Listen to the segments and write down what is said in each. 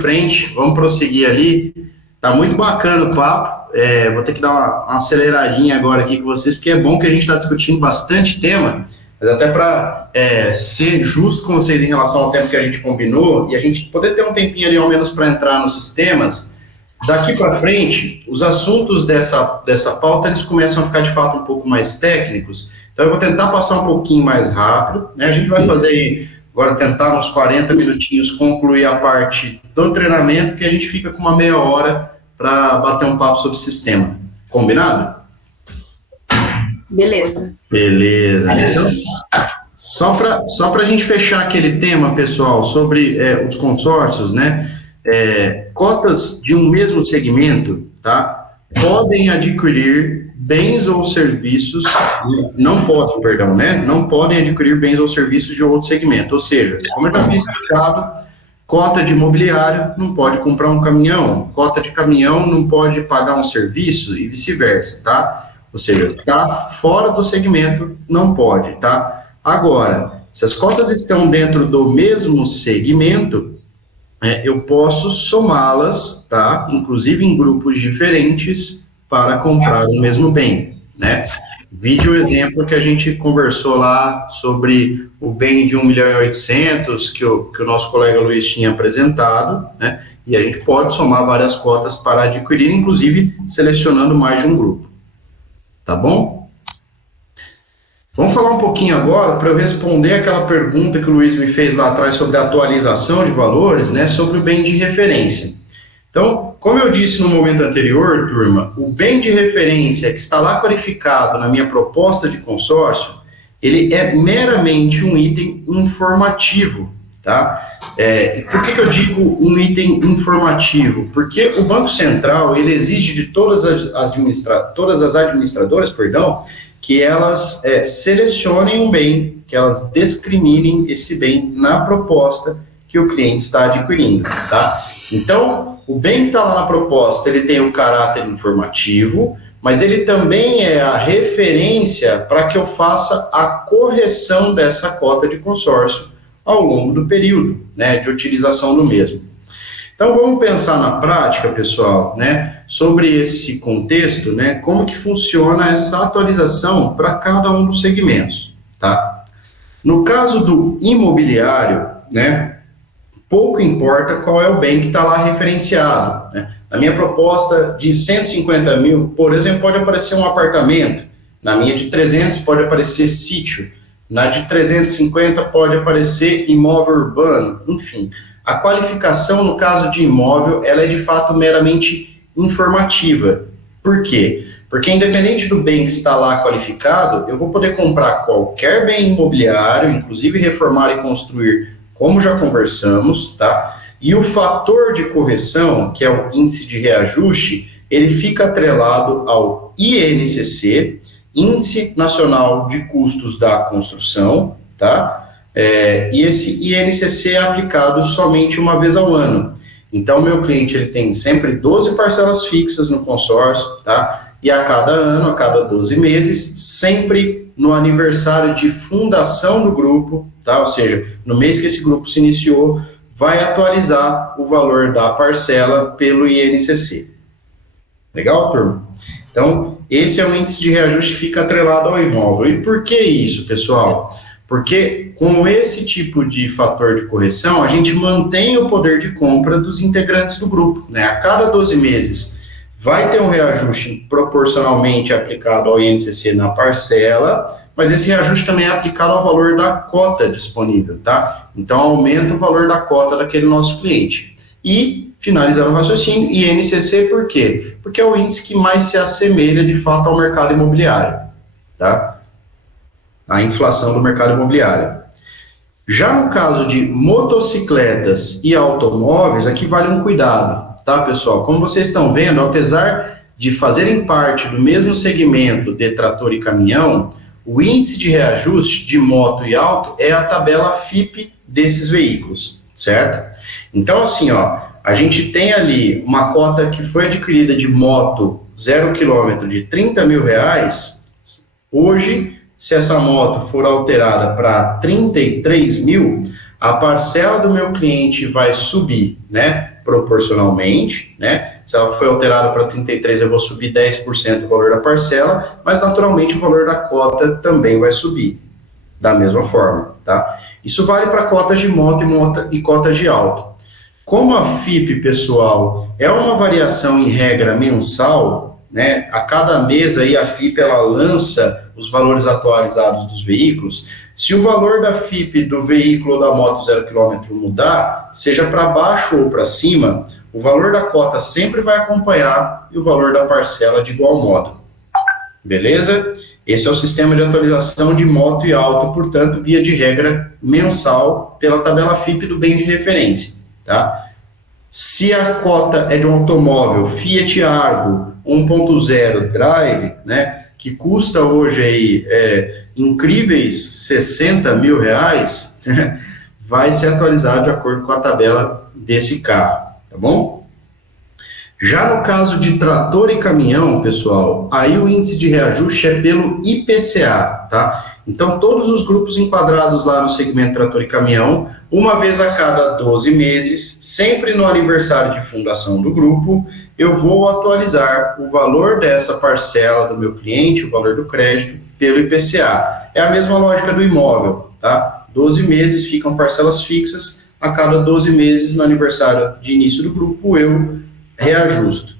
frente, vamos prosseguir ali. Tá muito bacana o papo. Vou ter que dar uma aceleradinha agora aqui com vocês, porque é bom que a gente está discutindo bastante tema, mas até para ser justo com vocês em relação ao tempo que a gente combinou e a gente poder ter um tempinho ali ao menos para entrar nos sistemas. Daqui para frente, os assuntos dessa pauta, eles começam a ficar de fato um pouco mais técnicos, então eu vou tentar passar um pouquinho mais rápido, né? A gente vai fazer agora, tentar uns 40 minutinhos concluir a parte do treinamento, que a gente fica com uma meia hora para bater um papo sobre o sistema. Combinado? Beleza. Beleza. Então, só para a gente fechar aquele tema, pessoal, sobre os consórcios, né? Cotas de um mesmo segmento, tá? Podem adquirir bens ou serviços, não podem adquirir bens ou serviços de outro segmento. Ou seja, como eu já havia explicado, cota de imobiliário não pode comprar um caminhão, cota de caminhão não pode pagar um serviço e vice-versa, tá? Ou seja, está fora do segmento, não pode, tá? Agora, se as cotas estão dentro do mesmo segmento, eu posso somá-las, tá? Inclusive em grupos diferentes para comprar o mesmo bem, né? Vídeo exemplo que a gente conversou lá sobre o bem de 1.800.000 que o nosso colega Luiz tinha apresentado, né? E a gente pode somar várias cotas para adquirir, inclusive selecionando mais de um grupo, tá bom? Vamos falar um pouquinho agora para eu responder aquela pergunta que o Luiz me fez lá atrás sobre a atualização de valores, né? Sobre o bem de referência. Então, como eu disse no momento anterior, turma, o bem de referência que está lá qualificado na minha proposta de consórcio, ele é meramente um item informativo, tá? Por que eu digo um item informativo? Porque o Banco Central, ele exige de todas as administradoras, que elas selecionem um bem, que elas discriminem esse bem na proposta que o cliente está adquirindo, tá? Então, o bem que está lá na proposta, ele tem o caráter informativo, mas ele também é a referência para que eu faça a correção dessa cota de consórcio ao longo do período, né, de utilização do mesmo. Então, vamos pensar na prática, pessoal, né, sobre esse contexto, né, como que funciona essa atualização para cada um dos segmentos, tá? No caso do imobiliário, né, pouco importa qual é o bem que está lá referenciado, né? Na minha proposta de 150 mil, por exemplo, pode aparecer um apartamento, na minha de 300 pode aparecer sítio, na de 350 pode aparecer imóvel urbano, enfim. A qualificação, no caso de imóvel, ela é de fato meramente informativa. Por quê? Porque independente do bem que está lá qualificado, eu vou poder comprar qualquer bem imobiliário, inclusive reformar e construir, como já conversamos, tá? E o fator de correção, que é o índice de reajuste, ele fica atrelado ao INCC, Índice Nacional de Custos da Construção, tá? E esse INCC é aplicado somente uma vez ao ano. Então, meu cliente ele tem sempre 12 parcelas fixas no consórcio, tá? E a cada ano, a cada 12 meses, sempre no aniversário de fundação do grupo, tá? Ou seja, no mês que esse grupo se iniciou, vai atualizar o valor da parcela pelo INCC. Legal, turma? Então, esse é o índice de reajuste que fica atrelado ao imóvel. E por que isso, pessoal? Porque com esse tipo de fator de correção, a gente mantém o poder de compra dos integrantes do grupo, né? A cada 12 meses vai ter um reajuste proporcionalmente aplicado ao INCC na parcela, mas esse reajuste também é aplicado ao valor da cota disponível, tá? Então, aumenta o valor da cota daquele nosso cliente. E, finalizando o raciocínio, INCC por quê? Porque é o índice que mais se assemelha, de fato, ao mercado imobiliário, tá? A inflação do mercado imobiliário. Já no caso de motocicletas e automóveis, aqui vale um cuidado, tá, pessoal? Como vocês estão vendo, apesar de fazerem parte do mesmo segmento de trator e caminhão, o índice de reajuste de moto e auto é a tabela FIPE desses veículos, certo? Então, assim, ó, a gente tem ali uma cota que foi adquirida de moto 0 km de R$30 mil, hoje, se essa moto for alterada para 33 mil, a parcela do meu cliente vai subir, né? proporcionalmente, né? Se ela foi alterada para 33, eu vou subir 10% do valor da parcela, mas naturalmente o valor da cota também vai subir, da mesma forma, tá? Isso vale para cotas de moto e cotas de auto. Como a FIP, pessoal, é uma variação em regra mensal, né? A cada mês aí a FIP ela lança os valores atualizados dos veículos. Se o valor da FIP do veículo ou da moto 0 km mudar, seja para baixo ou para cima, o valor da cota sempre vai acompanhar e o valor da parcela de igual modo. Beleza? Esse é o sistema de atualização de moto e auto, portanto, via de regra mensal pela tabela FIP do bem de referência, tá? Se a cota é de um automóvel Fiat Argo 1.0 Drive, né, que custa hoje aí incríveis R$60 mil, vai ser atualizado de acordo com a tabela desse carro, tá bom? Já no caso de trator e caminhão, pessoal, aí o índice de reajuste é pelo IPCA, tá? Então, todos os grupos enquadrados lá no segmento trator e caminhão, uma vez a cada 12 meses, sempre no aniversário de fundação do grupo, eu vou atualizar o valor dessa parcela do meu cliente, o valor do crédito, pelo IPCA. É a mesma lógica do imóvel, tá? 12 meses ficam parcelas fixas, a cada 12 meses, no aniversário de início do grupo, eu reajusto,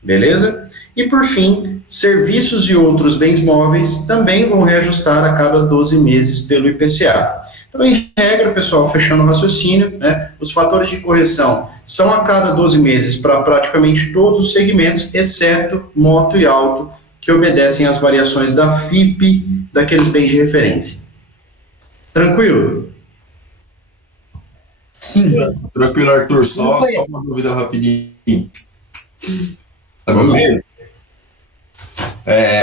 beleza? E por fim, serviços e outros bens móveis também vão reajustar a cada 12 meses pelo IPCA. Então, em regra, pessoal, fechando o raciocínio, né, os fatores de correção são a cada 12 meses para praticamente todos os segmentos, exceto moto e auto, que obedecem às variações da FIP daqueles bens de referência. Tranquilo? Sim. Tranquilo, Arthur. Só uma dúvida rapidinho. Tá me ouvindo?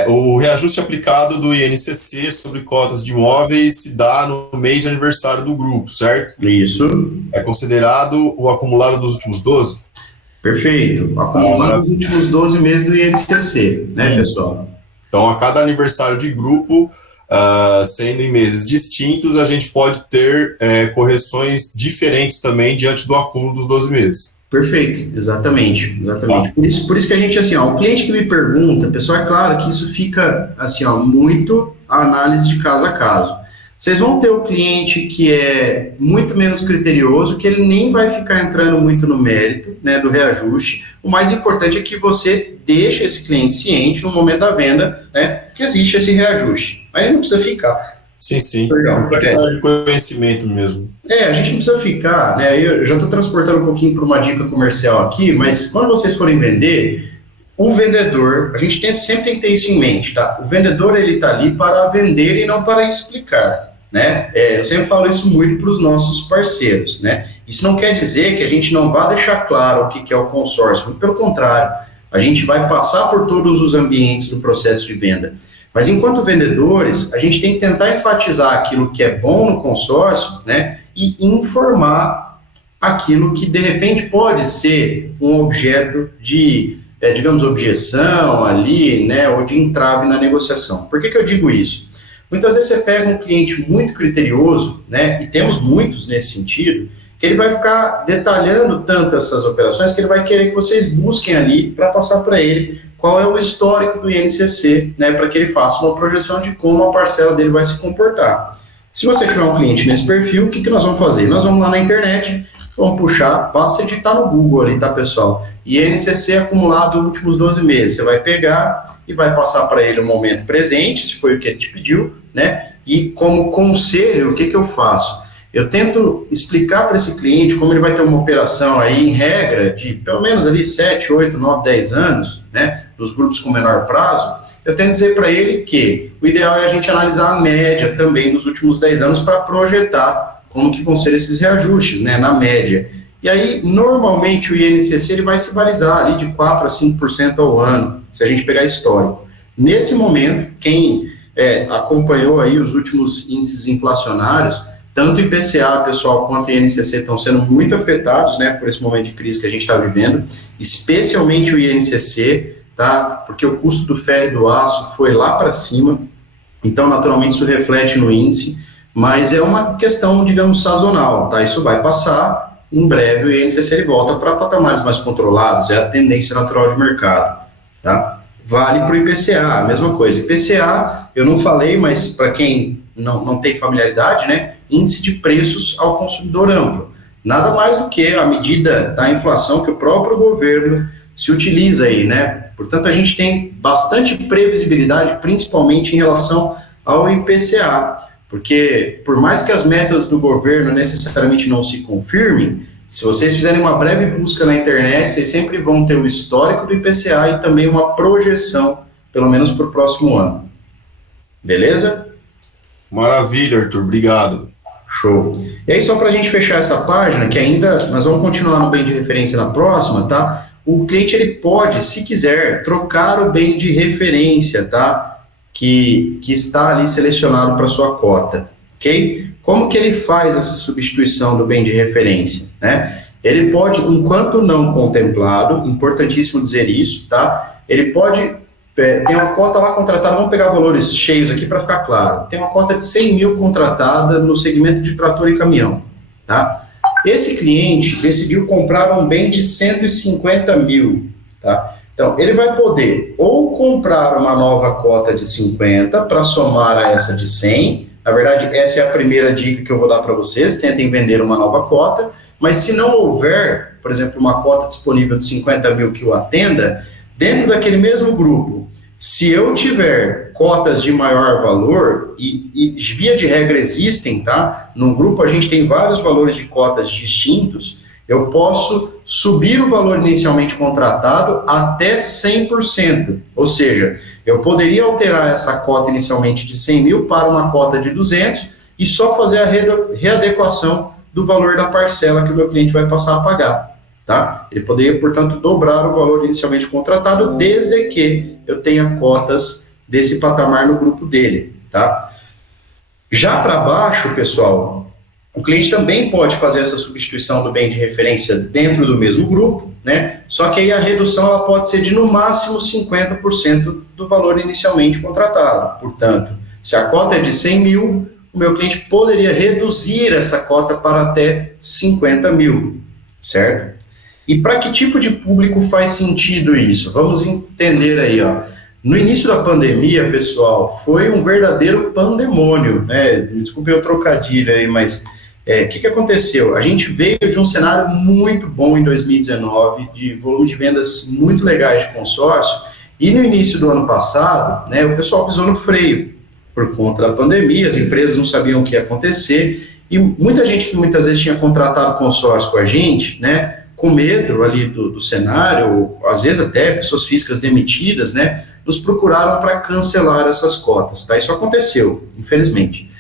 O reajuste aplicado do INCC sobre cotas de imóveis se dá no mês de aniversário do grupo, certo? Isso. É considerado o acumulado dos últimos 12? Perfeito. Acumulado dos últimos 12 meses do INCC, né, pessoal? Então, a cada aniversário de grupo, sendo em meses distintos, a gente pode ter correções diferentes também diante do acúmulo dos 12 meses. Perfeito, exatamente. Por isso que a gente, assim, ó, o cliente que me pergunta, pessoal, é claro que isso fica, assim, ó, muito a análise de caso a caso. Vocês vão ter o cliente que é muito menos criterioso, que ele nem vai ficar entrando muito no mérito, né, do reajuste. O mais importante é que você deixe esse cliente ciente no momento da venda, né, que existe esse reajuste. Mas ele não precisa ficar. Sim. Legal. Para questão de conhecimento mesmo. A gente não precisa ficar, né? Eu já estou transportando um pouquinho para uma dica comercial aqui, mas quando vocês forem vender, o vendedor, a gente sempre tem que ter isso em mente, tá? O vendedor, ele está ali para vender e não para explicar, né? Eu sempre falo isso muito para os nossos parceiros, né? Isso não quer dizer que a gente não vá deixar claro o que é o consórcio, muito pelo contrário, a gente vai passar por todos os ambientes do processo de venda. Mas enquanto vendedores, a gente tem que tentar enfatizar aquilo que é bom no consórcio, né, e informar aquilo que de repente pode ser um objeto de, digamos, objeção ali, né, ou de entrave na negociação. Por que eu digo isso? Muitas vezes você pega um cliente muito criterioso, né, e temos muitos nesse sentido, que ele vai ficar detalhando tanto essas operações que ele vai querer que vocês busquem ali para passar para ele qual é o histórico do INCC, né, para que ele faça uma projeção de como a parcela dele vai se comportar. Se você tiver um cliente nesse perfil, o que nós vamos fazer? Nós vamos lá na internet, vamos puxar, basta digitar no Google ali, tá, pessoal? INCC acumulado nos últimos 12 meses. Você vai pegar e vai passar para ele o momento presente, se foi o que ele te pediu, né? E como conselho, o que eu faço? Eu tento explicar para esse cliente como ele vai ter uma operação aí em regra de pelo menos ali 7, 8, 9, 10 anos, né, nos grupos com menor prazo. Eu tento dizer para ele que o ideal é a gente analisar a média também dos últimos 10 anos para projetar como que vão ser esses reajustes, né, na média. E aí, normalmente, o INCC ele vai se balizar ali de 4 a 5% ao ano, se a gente pegar histórico. Nesse momento, quem acompanhou aí os últimos índices inflacionários, tanto o IPCA, pessoal, quanto o INCC estão sendo muito afetados, né, por esse momento de crise que a gente está vivendo, especialmente o INCC, tá, porque o custo do ferro e do aço foi lá para cima, então, naturalmente, isso reflete no índice, mas é uma questão, digamos, sazonal, tá, isso vai passar, em breve o INCC ele volta para patamares mais controlados, é a tendência natural de mercado, tá? Vale para o IPCA, a mesma coisa. IPCA, eu não falei, mas para quem não tem familiaridade, né, índice de preços ao consumidor amplo. Nada mais do que a medida da inflação que o próprio governo se utiliza aí, né? Portanto, a gente tem bastante previsibilidade, principalmente em relação ao IPCA, porque por mais que as metas do governo necessariamente não se confirmem, se vocês fizerem uma breve busca na internet, vocês sempre vão ter o histórico do IPCA e também uma projeção, pelo menos para o próximo ano. Beleza? Maravilha, Arthur, obrigado. Show. E aí, só para a gente fechar essa página, que ainda nós vamos continuar no bem de referência na próxima, tá? O cliente ele pode, se quiser, trocar o bem de referência, tá? Que está ali selecionado para sua cota, ok? Como que ele faz essa substituição do bem de referência, né? Ele pode, enquanto não contemplado, importantíssimo dizer isso, tá? Ele pode, tem uma cota lá contratada, vamos pegar valores cheios aqui para ficar claro. Tem uma cota de 100 mil contratada no segmento de trator e caminhão, tá? Esse cliente decidiu comprar um bem de 150 mil, tá? Então, ele vai poder ou comprar uma nova cota de 50 para somar a essa de 100. Na verdade, essa é a primeira dica que eu vou dar para vocês, tentem vender uma nova cota, mas se não houver, por exemplo, uma cota disponível de 50 mil que o atenda, dentro daquele mesmo grupo, se eu tiver cotas de maior valor, e via de regra existem, tá? Num grupo a gente tem vários valores de cotas distintos, eu posso subir o valor inicialmente contratado até 100%, ou seja, eu poderia alterar essa cota inicialmente de 100 mil para uma cota de 200 e só fazer a readequação do valor da parcela que o meu cliente vai passar a pagar, tá? Ele poderia, portanto, dobrar o valor inicialmente contratado desde que eu tenha cotas desse patamar no grupo dele, tá? Já para baixo, pessoal, o cliente também pode fazer essa substituição do bem de referência dentro do mesmo grupo, né? Só que aí a redução ela pode ser de no máximo 50% do valor inicialmente contratado. Portanto, se a cota é de 100 mil, o meu cliente poderia reduzir essa cota para até 50 mil, certo? E para que tipo de público faz sentido isso? Vamos entender aí, ó. No início da pandemia, pessoal, foi um verdadeiro pandemônio, né? Desculpe o trocadilho aí, mas o que aconteceu? A gente veio de um cenário muito bom em 2019, de volume de vendas muito legais de consórcio, e no início do ano passado, né, o pessoal pisou no freio por conta da pandemia, as empresas não sabiam o que ia acontecer, e muita gente que muitas vezes tinha contratado consórcio com a gente, né, com medo ali do cenário, ou às vezes até pessoas físicas demitidas, né, nos procuraram para cancelar essas cotas, tá? Isso aconteceu, infelizmente.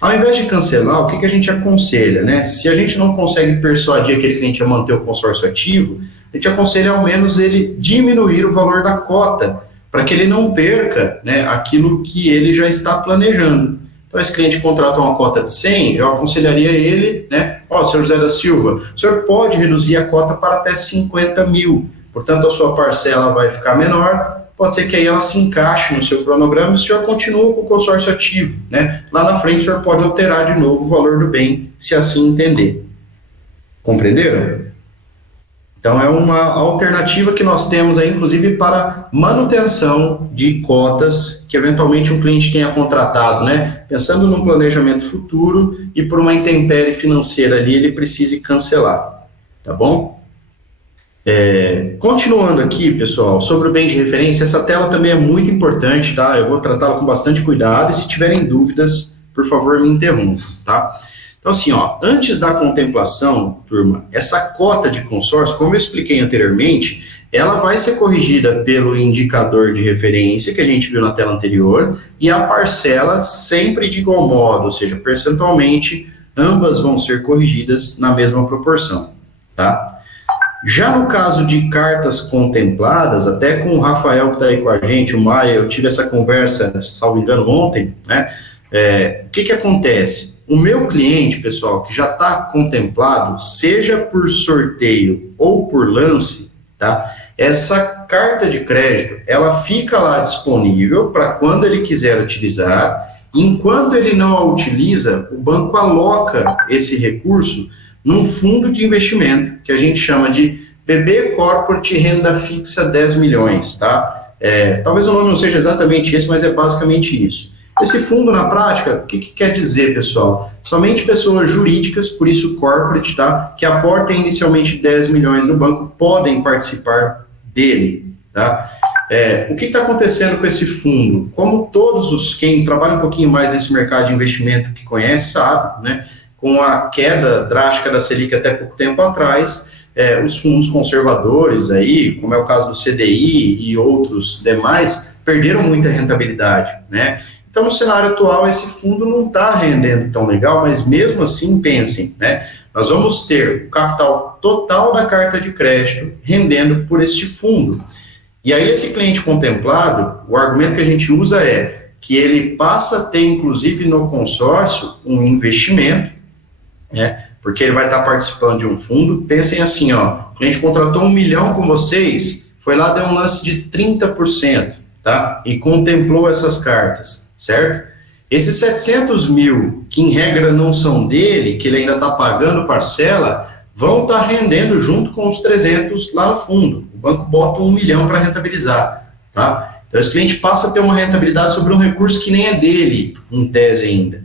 Ao invés de cancelar, o que a gente aconselha, né? Se a gente não consegue persuadir aquele cliente a manter o consórcio ativo, a gente aconselha ao menos ele diminuir o valor da cota, para que ele não perca, né, aquilo que ele já está planejando. Então, esse cliente contrata uma cota de 100, eu aconselharia ele, né, senhor José da Silva, o senhor pode reduzir a cota para até 50 mil, portanto, a sua parcela vai ficar menor, pode ser que aí ela se encaixe no seu cronograma e o senhor continua com o consórcio ativo, né? Lá na frente o senhor pode alterar de novo o valor do bem, se assim entender. Compreenderam? Então é uma alternativa que nós temos aí, inclusive, para manutenção de cotas que eventualmente um cliente tenha contratado, né? Pensando num planejamento futuro e por uma intempérie financeira ali, ele precise cancelar, tá bom? Continuando aqui, pessoal, sobre o bem de referência, essa tela também é muito importante, tá? Eu vou tratá-la com bastante cuidado e se tiverem dúvidas, por favor, me interrompam, tá? Então, assim, ó, antes da contemplação, turma, essa cota de consórcio, como eu expliquei anteriormente, ela vai ser corrigida pelo indicador de referência que a gente viu na tela anterior e a parcela sempre de igual modo, ou seja, percentualmente, ambas vão ser corrigidas na mesma proporção, tá? Já no caso de cartas contempladas, até com o Rafael que está aí com a gente, o Maia, eu tive essa conversa, salvo engano, ontem, né? O que acontece? O meu cliente, pessoal, que já está contemplado, seja por sorteio ou por lance, tá? Essa carta de crédito, ela fica lá disponível para quando ele quiser utilizar. Enquanto ele não a utiliza, o banco aloca esse recurso num fundo de investimento que a gente chama de BB Corporate Renda Fixa 10 milhões, tá? Talvez o nome não seja exatamente esse, mas é basicamente isso. Esse fundo, na prática, o que quer dizer, pessoal? Somente pessoas jurídicas, por isso corporate, tá? Que aportem inicialmente 10 milhões no banco, podem participar dele, tá? O que está acontecendo com esse fundo? Como quem trabalha um pouquinho mais nesse mercado de investimento que conhece, sabe, né? Com a queda drástica da Selic até pouco tempo atrás, os fundos conservadores aí, como é o caso do CDI e outros demais, perderam muita rentabilidade, né? Então, no cenário atual, esse fundo não está rendendo tão legal, mas mesmo assim, pensem, né? Nós vamos ter o capital total da carta de crédito rendendo por este fundo. E aí, esse cliente contemplado, o argumento que a gente usa é que ele passa a ter, inclusive, no consórcio, um investimento, né? Porque ele vai estar participando de um fundo. Pensem assim, ó, o cliente contratou 1 milhão com vocês, foi lá, deu um lance de 30%, tá? E contemplou essas cartas, certo? Esses 700 mil, que em regra não são dele, que ele ainda está pagando parcela, vão estar rendendo junto com os 300 lá no fundo. O banco bota 1 milhão para rentabilizar, tá? Então, esse cliente passa a ter uma rentabilidade sobre um recurso que nem é dele, em tese ainda,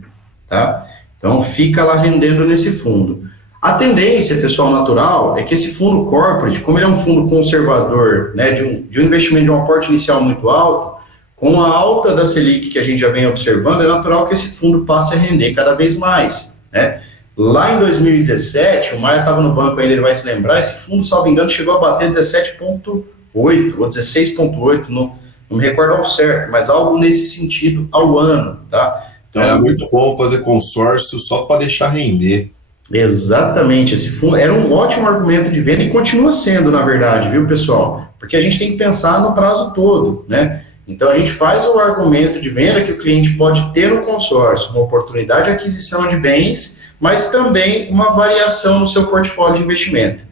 tá? Então, fica lá rendendo nesse fundo. A tendência, pessoal, natural, é que esse fundo corporate, como ele é um fundo conservador, né, de um investimento de um aporte inicial muito alto, com a alta da Selic que a gente já vem observando, é natural que esse fundo passe a render cada vez mais, né? Lá em 2017, o Maia estava no banco ainda, ele vai se lembrar, esse fundo, salvo engano, chegou a bater 17,8 ou 16,8, não me recordo ao certo, mas algo nesse sentido ao ano, tá? Então, era muito bom fazer consórcio só para deixar render. Exatamente, esse fundo era um ótimo argumento de venda e continua sendo, na verdade, viu, pessoal? Porque a gente tem que pensar no prazo todo, né? Então, a gente faz o argumento de venda que o cliente pode ter no consórcio, uma oportunidade de aquisição de bens, mas também uma variação no seu portfólio de investimento,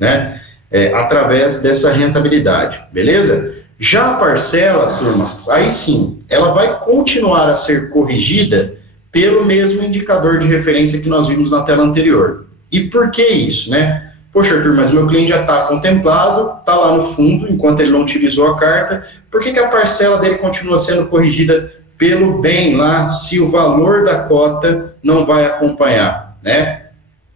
né? Através dessa rentabilidade, beleza? Já a parcela, turma, aí sim, ela vai continuar a ser corrigida pelo mesmo indicador de referência que nós vimos na tela anterior. E por que isso, né? Poxa, Arthur, mas meu cliente já está contemplado, está lá no fundo, enquanto ele não utilizou a carta, por que a parcela dele continua sendo corrigida pelo bem lá, se o valor da cota não vai acompanhar, né?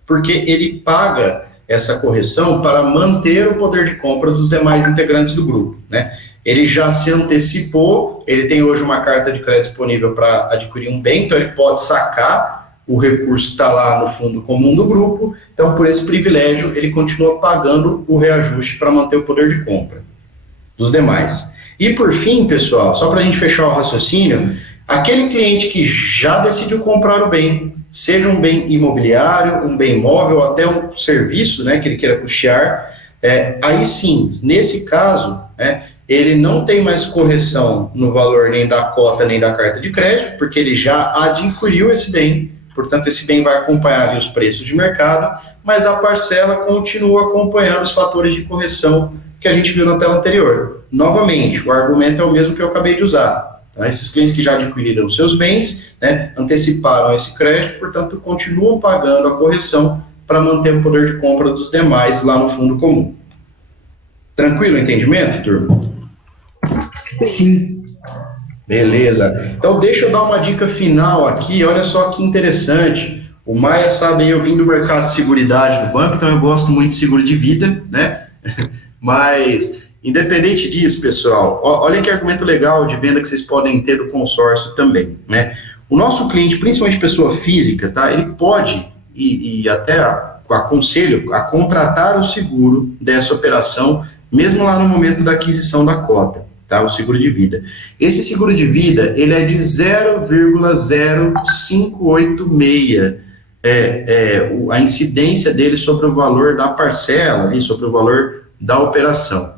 Porque ele paga essa correção para manter o poder de compra dos demais integrantes do grupo, né? Ele já se antecipou, ele tem hoje uma carta de crédito disponível para adquirir um bem, então ele pode sacar o recurso que está lá no fundo comum do grupo, então por esse privilégio ele continua pagando o reajuste para manter o poder de compra dos demais. E por fim, pessoal, só para a gente fechar o raciocínio, aquele cliente que já decidiu comprar o bem, seja um bem imobiliário, um bem móvel, até um serviço, né, que ele queira custear, aí sim, nesse caso, né, ele não tem mais correção no valor nem da cota nem da carta de crédito, porque ele já adquiriu esse bem, portanto esse bem vai acompanhar ali os preços de mercado, mas a parcela continua acompanhando os fatores de correção que a gente viu na tela anterior. Novamente, o argumento é o mesmo que eu acabei de usar. Tá? Esses clientes que já adquiriram os seus bens, né, anteciparam esse crédito, portanto continuam pagando a correção para manter o poder de compra dos demais lá no fundo comum. Tranquilo o entendimento, turma? Sim. Beleza. Então, deixa eu dar uma dica final aqui. Olha só que interessante. O Maia sabe, eu vim do mercado de seguridade do banco, então eu gosto muito de seguro de vida, né? Mas, independente disso, pessoal, olha que argumento legal de venda que vocês podem ter do consórcio também, né? O nosso cliente, principalmente pessoa física, tá? Ele pode, e até aconselho, a contratar o seguro dessa operação, mesmo lá no momento da aquisição da cota. Tá, o seguro de vida. Esse seguro de vida, ele é de 0,0586, a incidência dele sobre o valor da parcela, e sobre o valor da operação.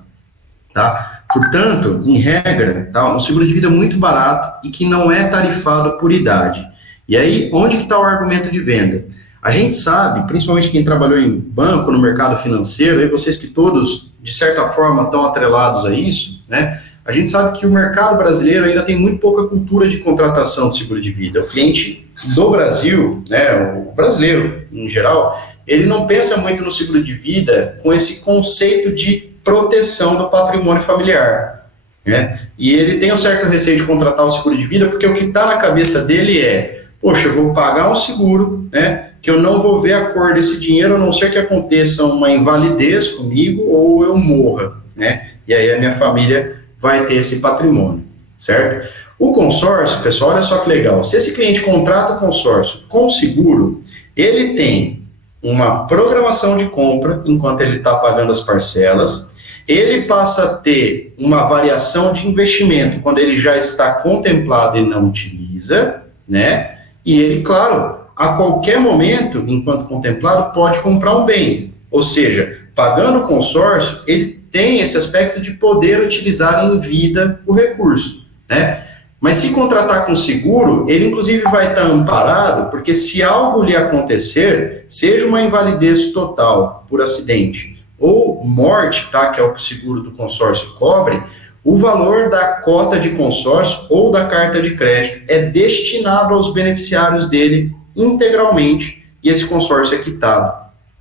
Tá? Portanto, em regra, tá, um seguro de vida muito barato e que não é tarifado por idade. E aí, onde que está o argumento de venda? A gente sabe, principalmente quem trabalhou em banco, no mercado financeiro, aí vocês que todos, de certa forma, estão atrelados a isso, né? A gente sabe que o mercado brasileiro ainda tem muito pouca cultura de contratação de seguro de vida. O cliente do Brasil, né, o brasileiro em geral, ele não pensa muito no seguro de vida com esse conceito de proteção do patrimônio familiar, né? E ele tem um certo receio de contratar o seguro de vida, porque o que está na cabeça dele é, poxa, eu vou pagar um seguro, né, que eu não vou ver a cor desse dinheiro, a não ser que aconteça uma invalidez comigo ou eu morra, né? E aí a minha família vai ter esse patrimônio, certo? O consórcio, pessoal, olha só que legal. Se esse cliente contrata o consórcio com seguro, ele tem uma programação de compra enquanto ele está pagando as parcelas, ele passa a ter uma variação de investimento quando ele já está contemplado e não utiliza, né? E ele, claro, a qualquer momento, enquanto contemplado, pode comprar um bem. Ou seja, pagando o consórcio, ele tem esse aspecto de poder utilizar em vida o recurso, né? Mas se contratar com seguro, ele inclusive vai estar amparado, porque se algo lhe acontecer, seja uma invalidez total por acidente ou morte, tá, que é o que o seguro do consórcio cobre, o valor da cota de consórcio ou da carta de crédito é destinado aos beneficiários dele integralmente e esse consórcio é quitado,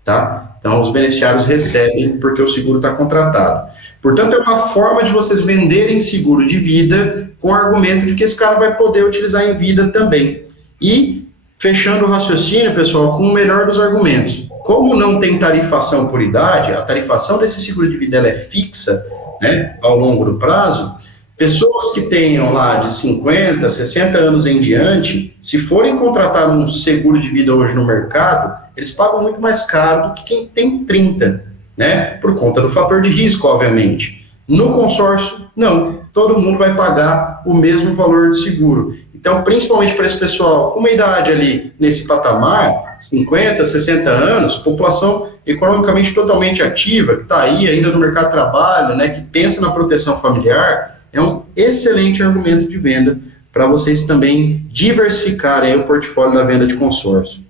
tá? Então, os beneficiários recebem porque o seguro está contratado. Portanto, é uma forma de vocês venderem seguro de vida com o argumento de que esse cara vai poder utilizar em vida também. E, fechando o raciocínio, pessoal, com o melhor dos argumentos. Como não tem tarifação por idade, a tarifação desse seguro de vida ela é fixa, né, ao longo do prazo, pessoas que tenham lá de 50, 60 anos em diante, se forem contratar um seguro de vida hoje no mercado, eles pagam muito mais caro do que quem tem 30, né, por conta do fator de risco, obviamente. No consórcio, não, todo mundo vai pagar o mesmo valor de seguro. Então, principalmente para esse pessoal com uma idade ali nesse patamar, 50, 60 anos, população economicamente totalmente ativa, que está aí ainda no mercado de trabalho, né, que pensa na proteção familiar, é um excelente argumento de venda para vocês também diversificarem o portfólio da venda de consórcio.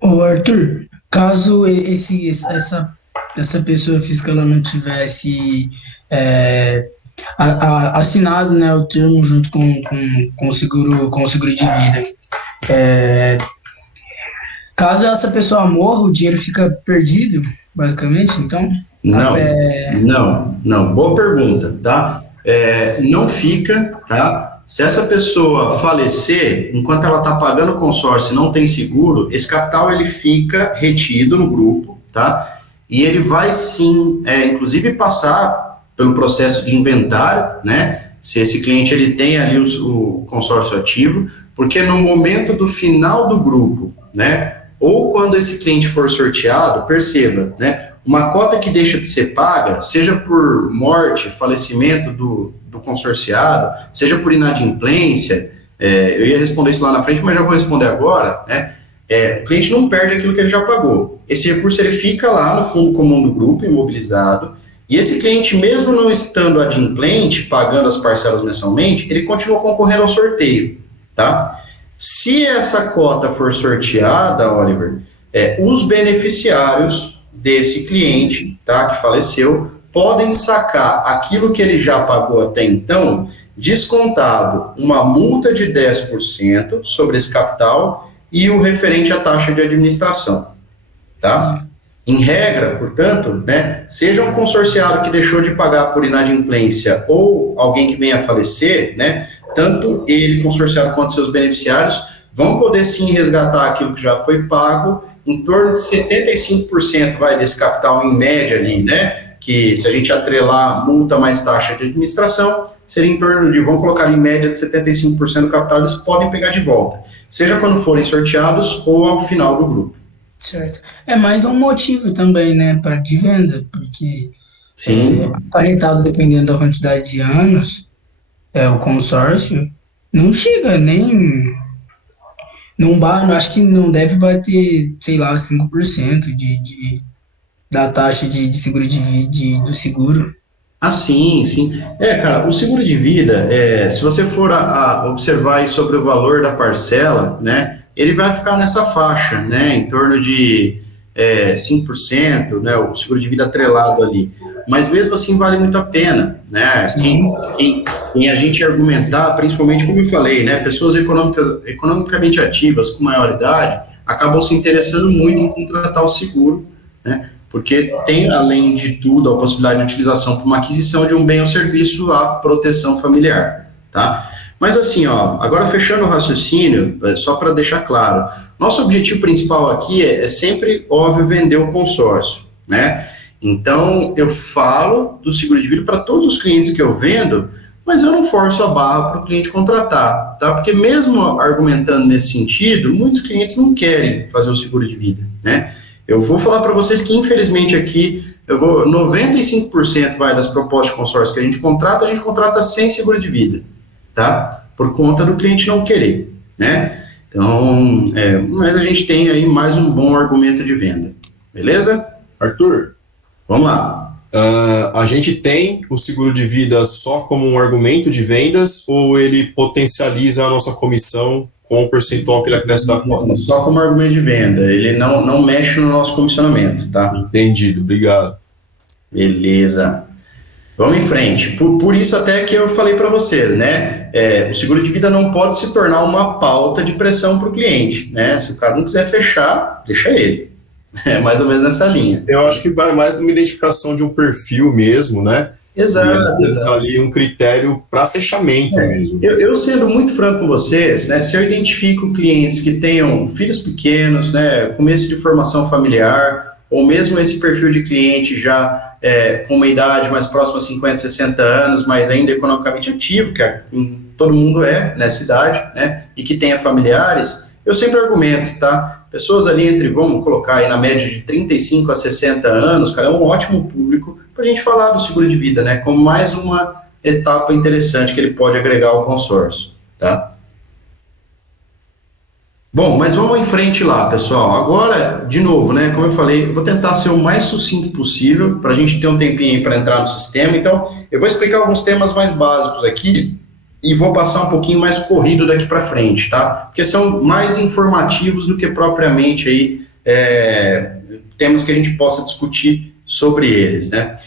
Ô Arthur, caso essa pessoa física ela não tivesse assinado, né, o termo junto com o seguro de vida, caso essa pessoa morra, o dinheiro fica perdido, basicamente, então? Não, boa pergunta, tá? Não fica, tá? Se essa pessoa falecer, enquanto ela está pagando o consórcio e não tem seguro, esse capital ele fica retido no grupo, tá? E ele vai sim, inclusive passar pelo processo de inventário, né? Se esse cliente ele tem ali o consórcio ativo, porque no momento do final do grupo, né? Ou quando esse cliente for sorteado, perceba, né? Uma cota que deixa de ser paga, seja por morte, falecimento do consorciado, seja por inadimplência, eu ia responder isso lá na frente, mas já vou responder agora, né? O cliente não perde aquilo que ele já pagou. Esse recurso ele fica lá no fundo comum do grupo, imobilizado, e esse cliente, mesmo não estando adimplente, pagando as parcelas mensalmente, ele continua concorrendo ao sorteio, tá? Se essa cota for sorteada, Oliver, os beneficiários desse cliente, tá, que faleceu, podem sacar aquilo que ele já pagou até então, descontado uma multa de 10% sobre esse capital e o referente à taxa de administração, tá? Em regra, portanto, né, seja um consorciado que deixou de pagar por inadimplência ou alguém que venha a falecer, né, tanto ele, consorciado, quanto seus beneficiários vão poder sim resgatar aquilo que já foi pago, em torno de 75% vai desse capital em média ali, né, que se a gente atrelar multa mais taxa de administração, seria em torno de, vamos colocar em média de 75% do capital, eles podem pegar de volta, seja quando forem sorteados ou ao final do grupo. Certo. É mais um motivo também, né, de venda, porque acarretado, dependendo da quantidade de anos, o consórcio não chega nem... acho que não deve bater, sei lá, 5% da taxa de seguro do seguro. Ah, sim. Cara, o seguro de vida, se você for a observar aí sobre o valor da parcela, né, ele vai ficar nessa faixa, né, em torno de 5%, né, o seguro de vida atrelado ali. Mas mesmo assim vale muito a pena, né? Quem a gente argumentar, principalmente como eu falei, né, pessoas economicamente ativas com maior idade, acabam se interessando muito em contratar o seguro, né? Porque tem, além de tudo, a possibilidade de utilização para uma aquisição de um bem ou serviço, a proteção familiar, tá? Mas assim, ó, agora fechando o raciocínio, só para deixar claro, nosso objetivo principal aqui é sempre, óbvio, vender o consórcio, né? Então, eu falo do seguro de vida para todos os clientes que eu vendo, mas eu não forço a barra para o cliente contratar, tá? Porque mesmo argumentando nesse sentido, muitos clientes não querem fazer o seguro de vida, né? Eu vou falar para vocês que, infelizmente, aqui, 95% das propostas de consórcio que a gente contrata sem seguro de vida, tá? Por conta do cliente não querer, né? Então, mas a gente tem aí mais um bom argumento de venda, beleza? Arthur, vamos lá. A gente tem o seguro de vida só como um argumento de vendas ou ele potencializa a nossa comissão com o percentual que ele acresce da cota? Só como argumento de venda, ele não mexe no nosso comissionamento, tá? Entendido, obrigado. Beleza. Vamos em frente. Por isso até que eu falei para vocês, né? O seguro de vida não pode se tornar uma pauta de pressão para o cliente, né? Se o cara não quiser fechar, deixa ele. É mais ou menos nessa linha. Eu acho que vai mais numa identificação de um perfil mesmo, né? Exato. E às vezes ali um critério para fechamento mesmo. Eu sendo muito franco com vocês, né? Se eu identifico clientes que tenham filhos pequenos, né? Começo de formação familiar, ou mesmo esse perfil de cliente já com uma idade mais próxima a 50, 60 anos, mas ainda economicamente ativo, que todo mundo nessa idade, né? E que tenha familiares, eu sempre argumento, tá? Pessoas ali vamos colocar aí na média de 35 a 60 anos, cara, é um ótimo público para a gente falar do seguro de vida, né? Como mais uma etapa interessante que ele pode agregar ao consórcio, tá? Bom, mas vamos em frente lá, pessoal. Agora, de novo, né? Como eu falei, eu vou tentar ser o mais sucinto possível para a gente ter um tempinho para entrar no sistema. Então, eu vou explicar alguns temas mais básicos aqui e vou passar um pouquinho mais corrido daqui para frente, tá? Porque são mais informativos do que propriamente aí temas que a gente possa discutir sobre eles, né?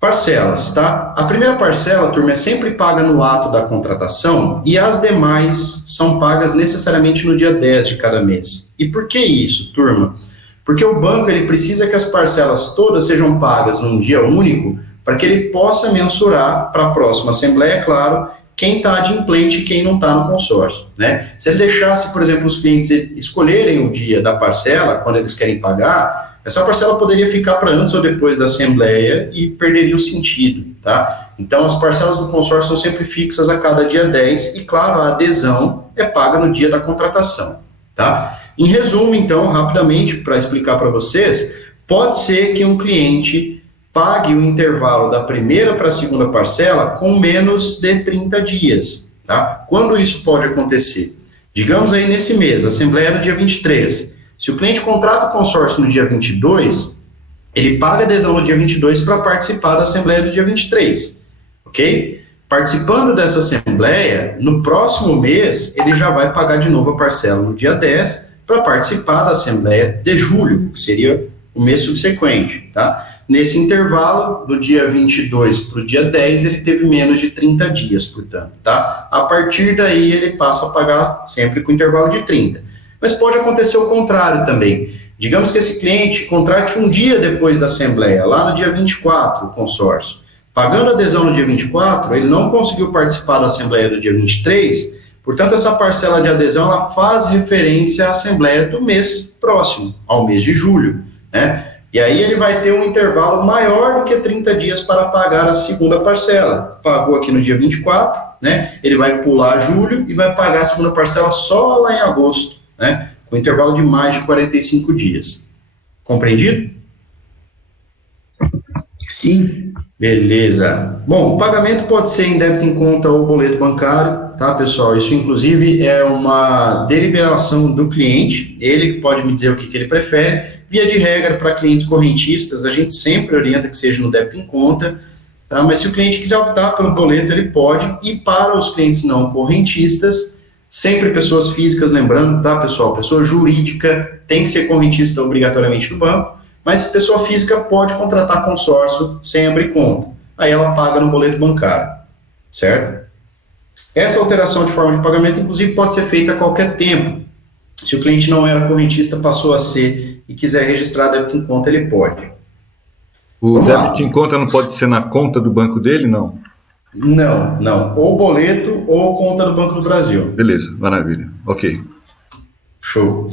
Parcelas, tá? A primeira parcela, turma, é sempre paga no ato da contratação e as demais são pagas necessariamente no dia 10 de cada mês. E por que isso, turma? Porque o banco ele precisa que as parcelas todas sejam pagas num dia único para que ele possa mensurar para a próxima assembleia, é claro, quem está adimplente e quem não está no consórcio, né? Se ele deixasse, por exemplo, os clientes escolherem o dia da parcela, quando eles querem pagar, essa parcela poderia ficar para antes ou depois da assembleia e perderia o sentido, tá? Então, as parcelas do consórcio são sempre fixas a cada dia 10 e, claro, a adesão é paga no dia da contratação, tá? Em resumo, então, rapidamente, para explicar para vocês, pode ser que um cliente pague o intervalo da primeira para a segunda parcela com menos de 30 dias, tá? Quando isso pode acontecer? Digamos aí nesse mês, a assembleia é no dia 23. Se o cliente contrata o consórcio no dia 22, ele paga a adesão no dia 22 para participar da assembleia do dia 23, ok? Participando dessa assembleia, no próximo mês, ele já vai pagar de novo a parcela no dia 10 para participar da assembleia de julho, que seria o mês subsequente, tá? Nesse intervalo, do dia 22 para o dia 10, ele teve menos de 30 dias, portanto, tá? A partir daí, ele passa a pagar sempre com intervalo de 30. Mas pode acontecer o contrário também. Digamos que esse cliente contrate um dia depois da assembleia, lá no dia 24, o consórcio. Pagando a adesão no dia 24, ele não conseguiu participar da assembleia do dia 23, portanto, essa parcela de adesão ela faz referência à assembleia do mês próximo, ao mês de julho, né? E aí ele vai ter um intervalo maior do que 30 dias para pagar a segunda parcela. Pagou aqui no dia 24, né? Ele vai pular julho e vai pagar a segunda parcela só lá em agosto, né? Com intervalo de mais de 45 dias. Compreendido? Sim. Beleza. Bom, o pagamento pode ser em débito em conta ou boleto bancário, tá, pessoal? Isso, inclusive, é uma deliberação do cliente. Ele pode me dizer o que ele prefere. Via de regra, para clientes correntistas, a gente sempre orienta que seja no débito em conta, tá? Mas se o cliente quiser optar pelo boleto, ele pode. E para os clientes não correntistas, sempre pessoas físicas, lembrando, tá, pessoal? Pessoa jurídica tem que ser correntista obrigatoriamente do banco, mas pessoa física pode contratar consórcio sem abrir conta. Aí ela paga no boleto bancário, certo? Essa alteração de forma de pagamento, inclusive, pode ser feita a qualquer tempo. Se o cliente não era correntista, passou a ser e quiser registrar débito em conta, ele pode. O débito em conta não pode ser na conta do banco dele, não? Não. Ou boleto ou conta do Banco do Brasil. Beleza, maravilha. Ok. Show.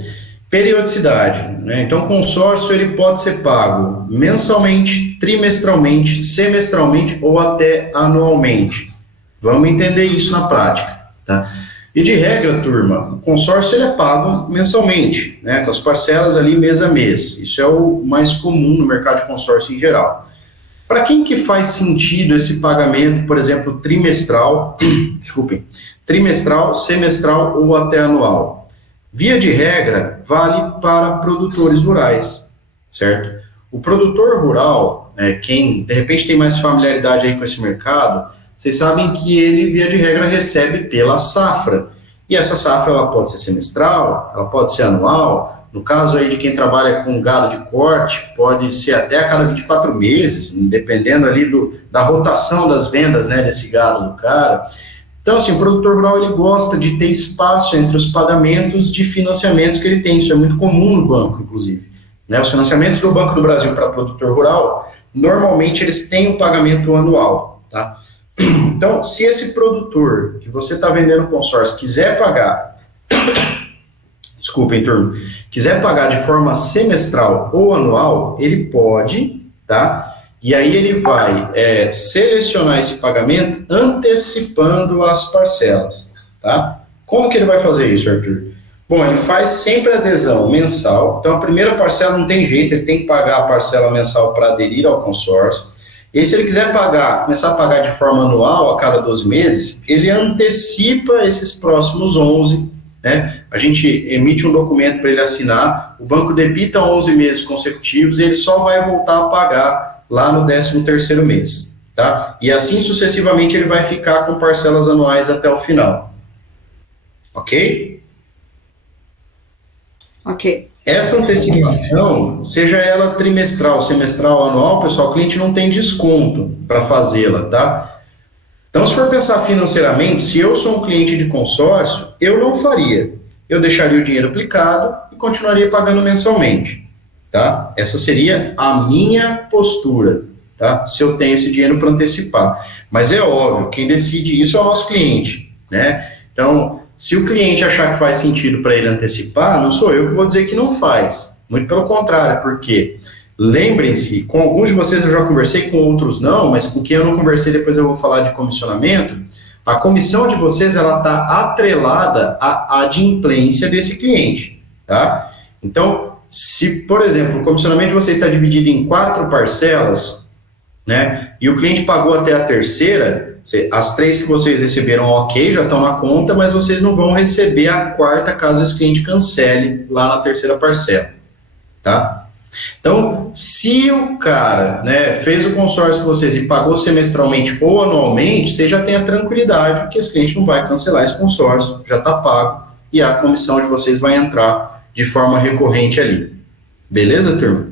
Periodicidade, né? Então, o consórcio ele pode ser pago mensalmente, trimestralmente, semestralmente ou até anualmente. Vamos entender isso na prática, tá? E de regra, turma, o consórcio ele é pago mensalmente, né? Com as parcelas ali mês a mês. Isso é o mais comum no mercado de consórcio em geral. Para quem que faz sentido esse pagamento, por exemplo, trimestral, trimestral, semestral ou até anual? Via de regra, vale para produtores rurais, certo? O produtor rural, quem de repente tem mais familiaridade aí com esse mercado, vocês sabem que ele, via de regra, recebe pela safra. E essa safra ela pode ser semestral, ela pode ser anual. No caso aí de quem trabalha com gado de corte, pode ser até a cada 24 meses, dependendo ali da rotação das vendas, né, desse gado do cara. Então, assim, o produtor rural ele gosta de ter espaço entre os pagamentos de financiamentos que ele tem. Isso é muito comum no banco, inclusive. Né? Os financiamentos do Banco do Brasil para produtor rural, normalmente eles têm um pagamento anual, tá? Então, se esse produtor que você está vendendo o consórcio quiser pagar, desculpem, turma, quiser pagar de forma semestral ou anual, ele pode, tá? E aí ele vai selecionar esse pagamento antecipando as parcelas, tá? Como que ele vai fazer isso, Arthur? Bom, ele faz sempre adesão mensal, então a primeira parcela não tem jeito, ele tem que pagar a parcela mensal para aderir ao consórcio. E se ele quiser começar a pagar de forma anual, a cada 12 meses, ele antecipa esses próximos 11, né? A gente emite um documento para ele assinar, o banco debita 11 meses consecutivos e ele só vai voltar a pagar lá no 13º mês, tá? E assim sucessivamente ele vai ficar com parcelas anuais até o final. Ok? Ok. Essa antecipação, seja ela trimestral, semestral, anual, pessoal, o cliente não tem desconto para fazê-la, tá? Então, se for pensar financeiramente, se eu sou um cliente de consórcio, eu não faria. Eu deixaria o dinheiro aplicado e continuaria pagando mensalmente, tá? Essa seria a minha postura, tá? Se eu tenho esse dinheiro para antecipar. Mas é óbvio, quem decide isso é o nosso cliente, né? Então, se o cliente achar que faz sentido para ele antecipar, não sou eu que vou dizer que não faz. Muito pelo contrário, porque lembrem-se, com alguns de vocês eu já conversei, com outros não, mas com quem eu não conversei, depois eu vou falar de comissionamento. A comissão de vocês ela está atrelada à adimplência desse cliente, tá? Então, se, por exemplo, o comissionamento de vocês está dividido em 4 parcelas, né, e o cliente pagou até a terceira, as 3 que vocês receberam, ok, já estão na conta, mas vocês não vão receber a 4ª caso esse cliente cancele lá na terceira parcela, tá? Então, se o cara, né, fez o consórcio com vocês e pagou semestralmente ou anualmente, você já tem a tranquilidade que esse cliente não vai cancelar esse consórcio, já está pago, e a comissão de vocês vai entrar de forma recorrente ali. Beleza, turma?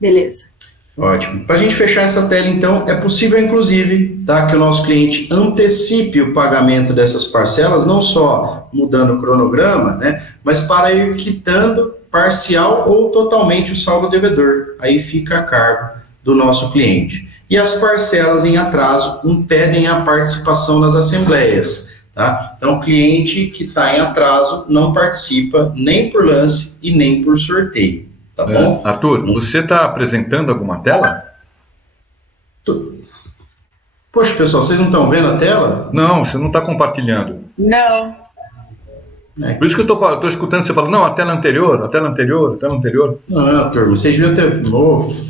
Beleza. Ótimo. Para a gente fechar essa tela, então, é possível, inclusive, tá, que o nosso cliente antecipe o pagamento dessas parcelas, não só mudando o cronograma, né, mas para ir quitando parcial ou totalmente o saldo devedor. Aí fica a cargo do nosso cliente. E as parcelas em atraso impedem a participação nas assembleias, tá? Então, o cliente que está em atraso não participa nem por lance e nem por sorteio. Tá bom? Arthur, você está apresentando alguma tela? Poxa, pessoal, vocês não estão vendo a tela? Não, você não está compartilhando. Não. Por isso que eu estou escutando você falando, não, a tela anterior, a tela anterior, a tela anterior. Não, turma, vocês deviam ter...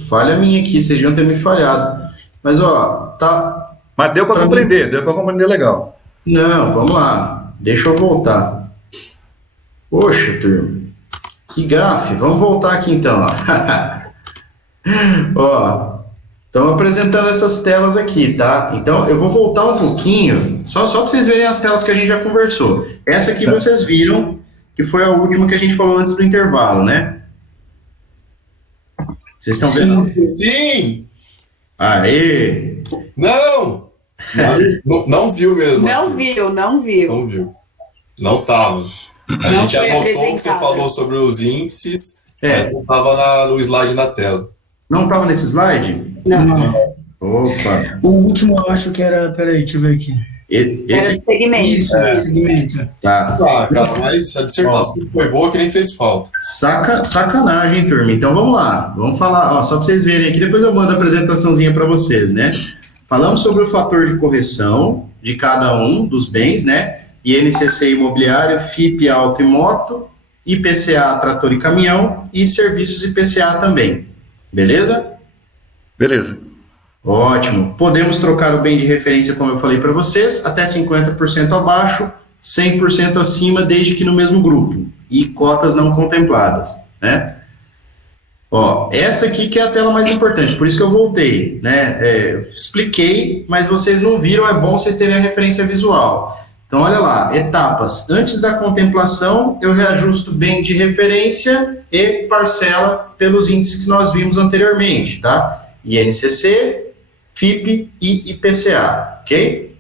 falha minha aqui, vocês deviam ter me falhado. Mas, ó, tá... Mas deu para compreender, deu para compreender legal. Não, vamos lá. Deixa eu voltar. Poxa, turma. Que gafe, vamos voltar aqui então. Ó, estamos apresentando essas telas aqui, tá? Então, eu vou voltar um pouquinho, só para vocês verem as telas que a gente já conversou. Essa aqui vocês viram, que foi a última que a gente falou antes do intervalo, né? Vocês estão vendo? Sim! Aê! Não! Não viu mesmo. Não viu. Não viu. Não tava. A Não gente foi anotou o que você apresentada. falou sobre os índices, É. mas não estava no slide na tela. Não estava nesse slide? Não, Não. Opa. O último eu acho que era. Peraí, deixa eu ver aqui. era Esse de segmento. Isso, segmento. tá. Ah, cara, mas a dissertação foi boa que nem fez falta. Sacanagem, turma. Então vamos lá. Vamos falar, ó, só para vocês verem aqui, depois eu mando a apresentaçãozinha para vocês, né? Falamos sobre o fator de correção de cada um dos bens, né? INCC imobiliário, FIP auto e moto, IPCA trator e caminhão e serviços IPCA também. Beleza? Beleza. Ótimo. Podemos trocar o bem de referência, como eu falei para vocês, até 50% abaixo, 100% acima, desde que no mesmo grupo. E cotas não contempladas, né? Ó, essa aqui que é a tela mais importante, por isso que eu voltei, né? Expliquei, mas vocês não viram, é bom vocês terem a referência visual. Então, olha lá, etapas. Antes da contemplação, eu reajusto bem de referência e parcela pelos índices que nós vimos anteriormente, tá? INCC, FIP e IPCA, ok?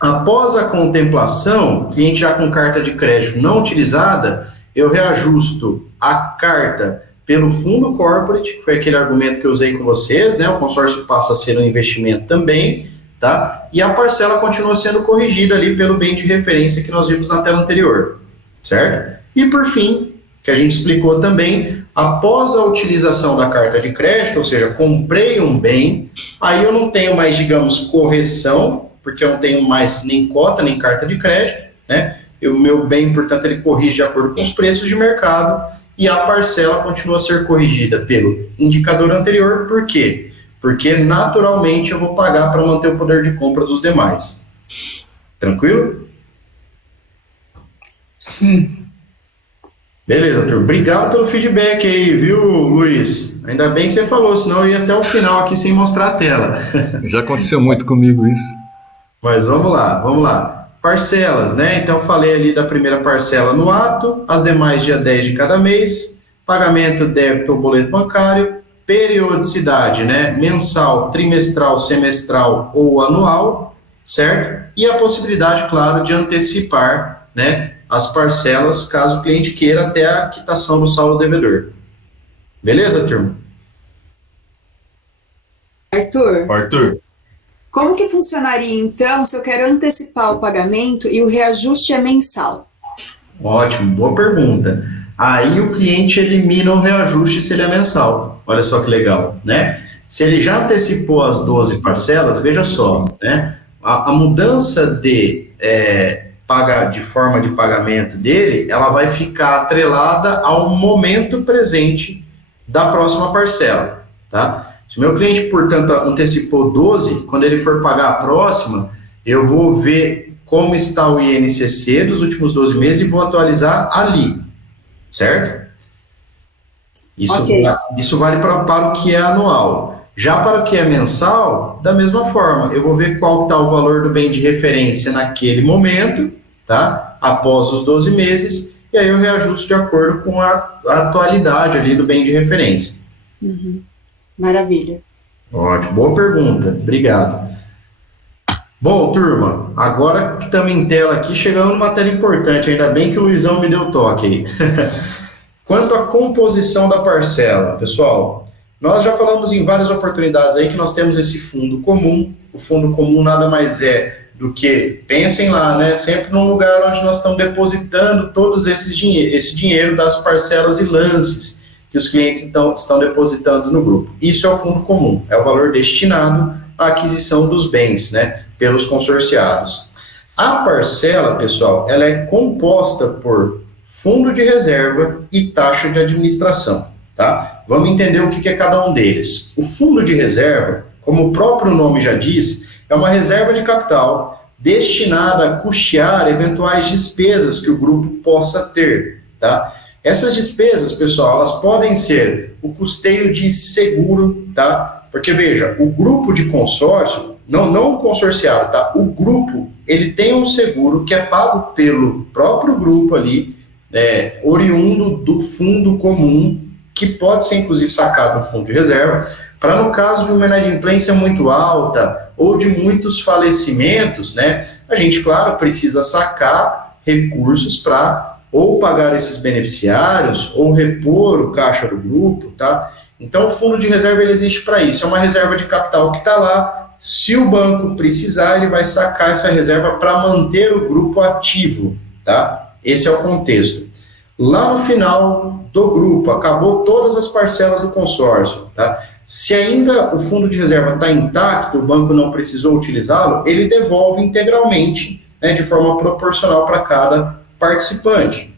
Após a contemplação, cliente já com carta de crédito não utilizada, eu reajusto a carta pelo fundo corporate, que foi aquele argumento que eu usei com vocês, né? O consórcio passa a ser um investimento também, tá? E a parcela continua sendo corrigida ali pelo bem de referência que nós vimos na tela anterior, certo? E por fim, que a gente explicou também, após a utilização da carta de crédito, ou seja, comprei um bem, aí eu não tenho mais, digamos, correção, porque eu não tenho mais nem cota, nem carta de crédito, né? O meu bem, portanto, ele corrige de acordo com os preços de mercado e a parcela continua a ser corrigida pelo indicador anterior. Por quê? Porque, naturalmente, eu vou pagar para manter o poder de compra dos demais. Tranquilo? Sim. Beleza, turma. Obrigado pelo feedback aí, viu, Luiz? Ainda bem que você falou, senão eu ia até o final aqui sem mostrar a tela. Já aconteceu muito comigo isso. Mas vamos lá. Parcelas, né? Então, falei ali da primeira parcela no ato, as demais dia 10 de cada mês, pagamento, débito ou boleto bancário, periodicidade, né? Mensal, trimestral, semestral ou anual, certo? E a possibilidade, claro, de antecipar, né, as parcelas, caso o cliente queira, até a quitação do saldo devedor. Beleza, turma? Arthur, como que funcionaria, então, se eu quero antecipar o pagamento e o reajuste é mensal? Ótimo, boa pergunta. Aí o cliente elimina o reajuste se ele é mensal. Olha só que legal, né? Se ele já antecipou as 12 parcelas, veja só, né? A mudança de forma de pagamento dele, ela vai ficar atrelada ao momento presente da próxima parcela, tá? Se o meu cliente, portanto, antecipou 12, quando ele for pagar a próxima, eu vou ver como está o INCC dos últimos 12 meses e vou atualizar ali, certo? Isso vale para o que é anual. Já para o que é mensal, da mesma forma, eu vou ver qual está o valor do bem de referência naquele momento, tá? Após os 12 meses, e aí eu reajusto de acordo com a atualidade ali do bem de referência. Uhum. Maravilha. Ótimo, boa pergunta, obrigado. Bom, turma, agora que estamos em tela aqui, chegamos numa tela importante, ainda bem que o Luizão me deu toque aí. Quanto à composição da parcela, pessoal, nós já falamos em várias oportunidades aí que nós temos esse fundo comum. O fundo comum nada mais é do que, pensem lá, né, sempre num lugar onde nós estamos depositando todos esse dinheiro das parcelas e lances que os clientes estão depositando no grupo. Isso é o fundo comum, é o valor destinado à aquisição dos bens, né, pelos consorciados. A parcela, pessoal, ela é composta por fundo de reserva e taxa de administração, tá? Vamos entender o que é cada um deles. O fundo de reserva, como o próprio nome já diz, é uma reserva de capital destinada a custear eventuais despesas que o grupo possa ter, tá? Essas despesas, pessoal, elas podem ser o custeio de seguro, tá? Porque, veja, o grupo de consórcio, não o consorciado, tá? O grupo, ele tem um seguro que é pago pelo próprio grupo ali, oriundo do fundo comum, que pode ser, inclusive, sacado no fundo de reserva, para, no caso de uma inadimplência muito alta ou de muitos falecimentos, né? A gente, claro, precisa sacar recursos para ou pagar esses beneficiários, ou repor o caixa do grupo, tá? Então, o fundo de reserva ele existe para isso, é uma reserva de capital que está lá. Se o banco precisar, ele vai sacar essa reserva para manter o grupo ativo, tá? Esse é o contexto. Lá no final do grupo, acabou todas as parcelas do consórcio, tá? Se ainda o fundo de reserva está intacto, o banco não precisou utilizá-lo, ele devolve integralmente, né, de forma proporcional para cada participante.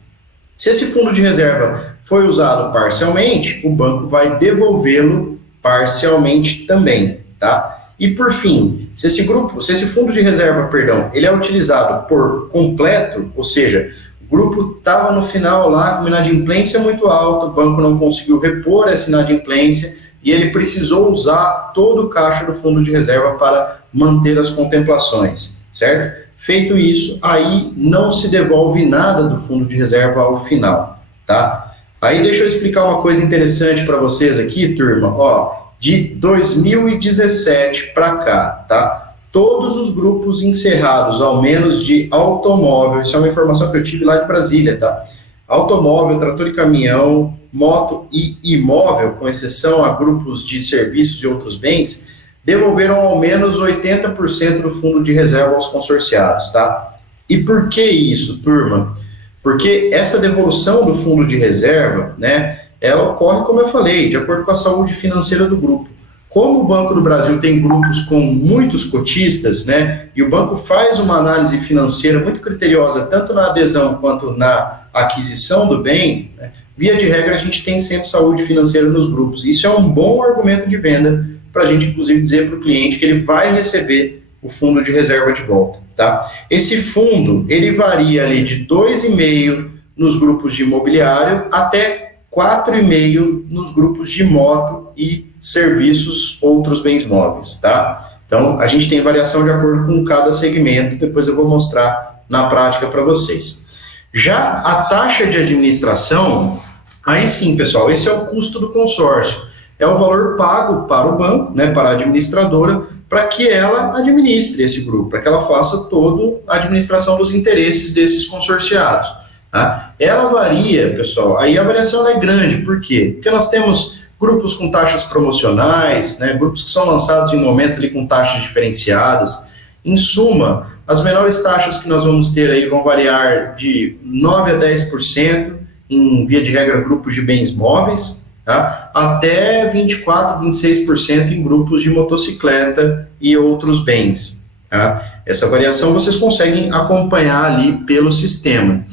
Se esse fundo de reserva foi usado parcialmente, o banco vai devolvê-lo parcialmente também, tá? E por fim, se esse fundo de reserva, ele é utilizado por completo, ou seja, o grupo estava no final lá com uma inadimplência muito alta, o banco não conseguiu repor essa inadimplência e ele precisou usar todo o caixa do fundo de reserva para manter as contemplações, certo? Feito isso, aí não se devolve nada do fundo de reserva ao final, tá? Aí deixa eu explicar uma coisa interessante para vocês aqui, turma, ó, de 2017 para cá, tá? Todos os grupos encerrados, ao menos de automóvel, isso é uma informação que eu tive lá de Brasília, tá? Automóvel, trator e caminhão, moto e imóvel, com exceção a grupos de serviços e outros bens, devolveram ao menos 80% do fundo de reserva aos consorciados, tá? E por que isso, turma? Porque essa devolução do fundo de reserva, né, ela ocorre, como eu falei, de acordo com a saúde financeira do grupo. Como o Banco do Brasil tem grupos com muitos cotistas, né, e o banco faz uma análise financeira muito criteriosa, tanto na adesão quanto na aquisição do bem, né, via de regra a gente tem sempre saúde financeira nos grupos. Isso é um bom argumento de venda para a gente, inclusive, dizer para o cliente que ele vai receber o fundo de reserva de volta, tá? Esse fundo, ele varia ali de 2,5 nos grupos de imobiliário até 4,5 nos grupos de moto e serviços, outros bens móveis, tá? Então, a gente tem variação de acordo com cada segmento, depois eu vou mostrar na prática para vocês. Já a taxa de administração, aí sim, pessoal, esse é o custo do consórcio. É o valor pago para o banco, né, para a administradora, para que ela administre esse grupo, para que ela faça toda a administração dos interesses desses consorciados. Tá? Ela varia, pessoal, aí a variação é grande, por quê? Porque nós temos grupos com taxas promocionais, né, grupos que são lançados em momentos ali com taxas diferenciadas. Em suma, as menores taxas que nós vamos ter aí vão variar de 9% a 10%, em via de regra, grupos de bens móveis, tá? Até 24%, 26% em grupos de motocicleta e outros bens. Tá? Essa variação vocês conseguem acompanhar ali pelo sistema.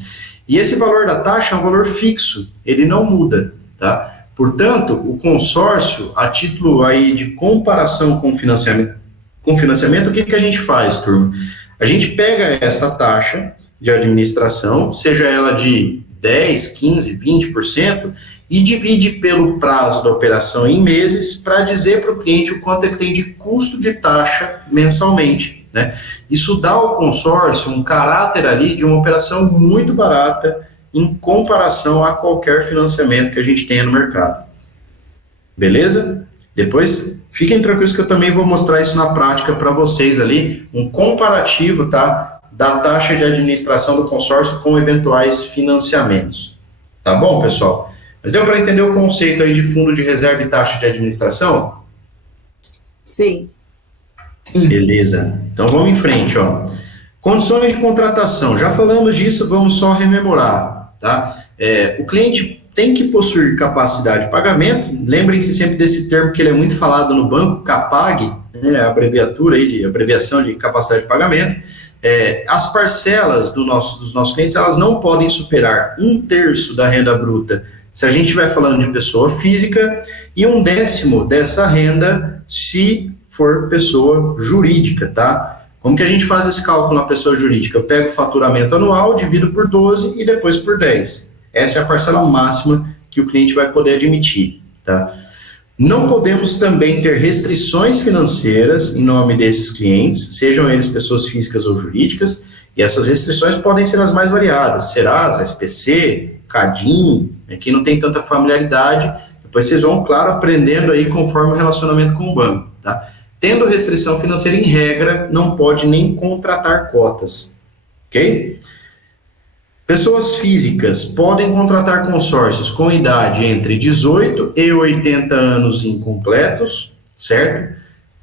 E esse valor da taxa é um valor fixo, ele não muda. Tá? Portanto, o consórcio, a título aí de comparação com financiamento, o que a gente faz, turma? A gente pega essa taxa de administração, seja ela de 10%, 15%, 20%, e divide pelo prazo da operação em meses para dizer para o cliente o quanto ele tem de custo de taxa mensalmente, né? Isso dá ao consórcio um caráter ali de uma operação muito barata em comparação a qualquer financiamento que a gente tenha no mercado. Beleza? Depois, fiquem tranquilos que eu também vou mostrar isso na prática para vocês ali, um comparativo, tá, da taxa de administração do consórcio com eventuais financiamentos. Tá bom, pessoal? Mas deu para entender o conceito aí de fundo de reserva e taxa de administração? Sim. Beleza. Então vamos em frente, ó. Condições de contratação. Já falamos disso, vamos só rememorar, tá? O cliente tem que possuir capacidade de pagamento. Lembrem-se sempre desse termo que ele é muito falado no banco, CAPAG, né, a abreviação de capacidade de pagamento. As parcelas dos nossos clientes, elas não podem superar 1/3 da renda bruta se a gente estiver falando de pessoa física, e 1/10 dessa renda se for pessoa jurídica, tá? Como que a gente faz esse cálculo na pessoa jurídica? Eu pego o faturamento anual, divido por 12 e depois por 10. Essa é a parcela máxima que o cliente vai poder admitir, tá? Não podemos também ter restrições financeiras em nome desses clientes, sejam eles pessoas físicas ou jurídicas, e essas restrições podem ser as mais variadas, Serasa, SPC, Cadim, quem não tem tanta familiaridade, depois vocês vão, claro, aprendendo aí conforme o relacionamento com o banco, tá? Tendo restrição financeira, em regra, não pode nem contratar cotas, ok? Pessoas físicas podem contratar consórcios com idade entre 18 e 80 anos incompletos, certo?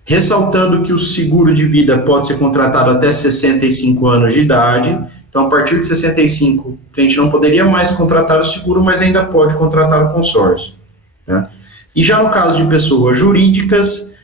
Ressaltando que o seguro de vida pode ser contratado até 65 anos de idade. Então, a partir de 65, o cliente não poderia mais contratar o seguro, mas ainda pode contratar o consórcio. Tá? E já no caso de pessoas jurídicas,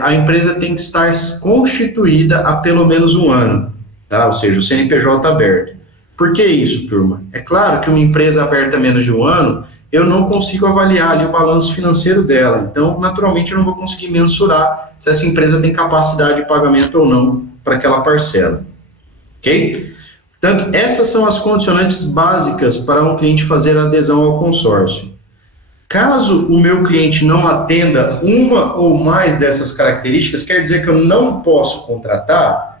a empresa tem que estar constituída há pelo menos um ano, tá? Ou seja, o CNPJ aberto. Por que isso, turma? É claro que uma empresa aberta há menos de um ano, eu não consigo avaliar ali o balanço financeiro dela. Então, naturalmente, eu não vou conseguir mensurar se essa empresa tem capacidade de pagamento ou não para aquela parcela. Ok? Portanto, essas são as condicionantes básicas para um cliente fazer adesão ao consórcio. Caso o meu cliente não atenda uma ou mais dessas características, quer dizer que eu não posso contratar?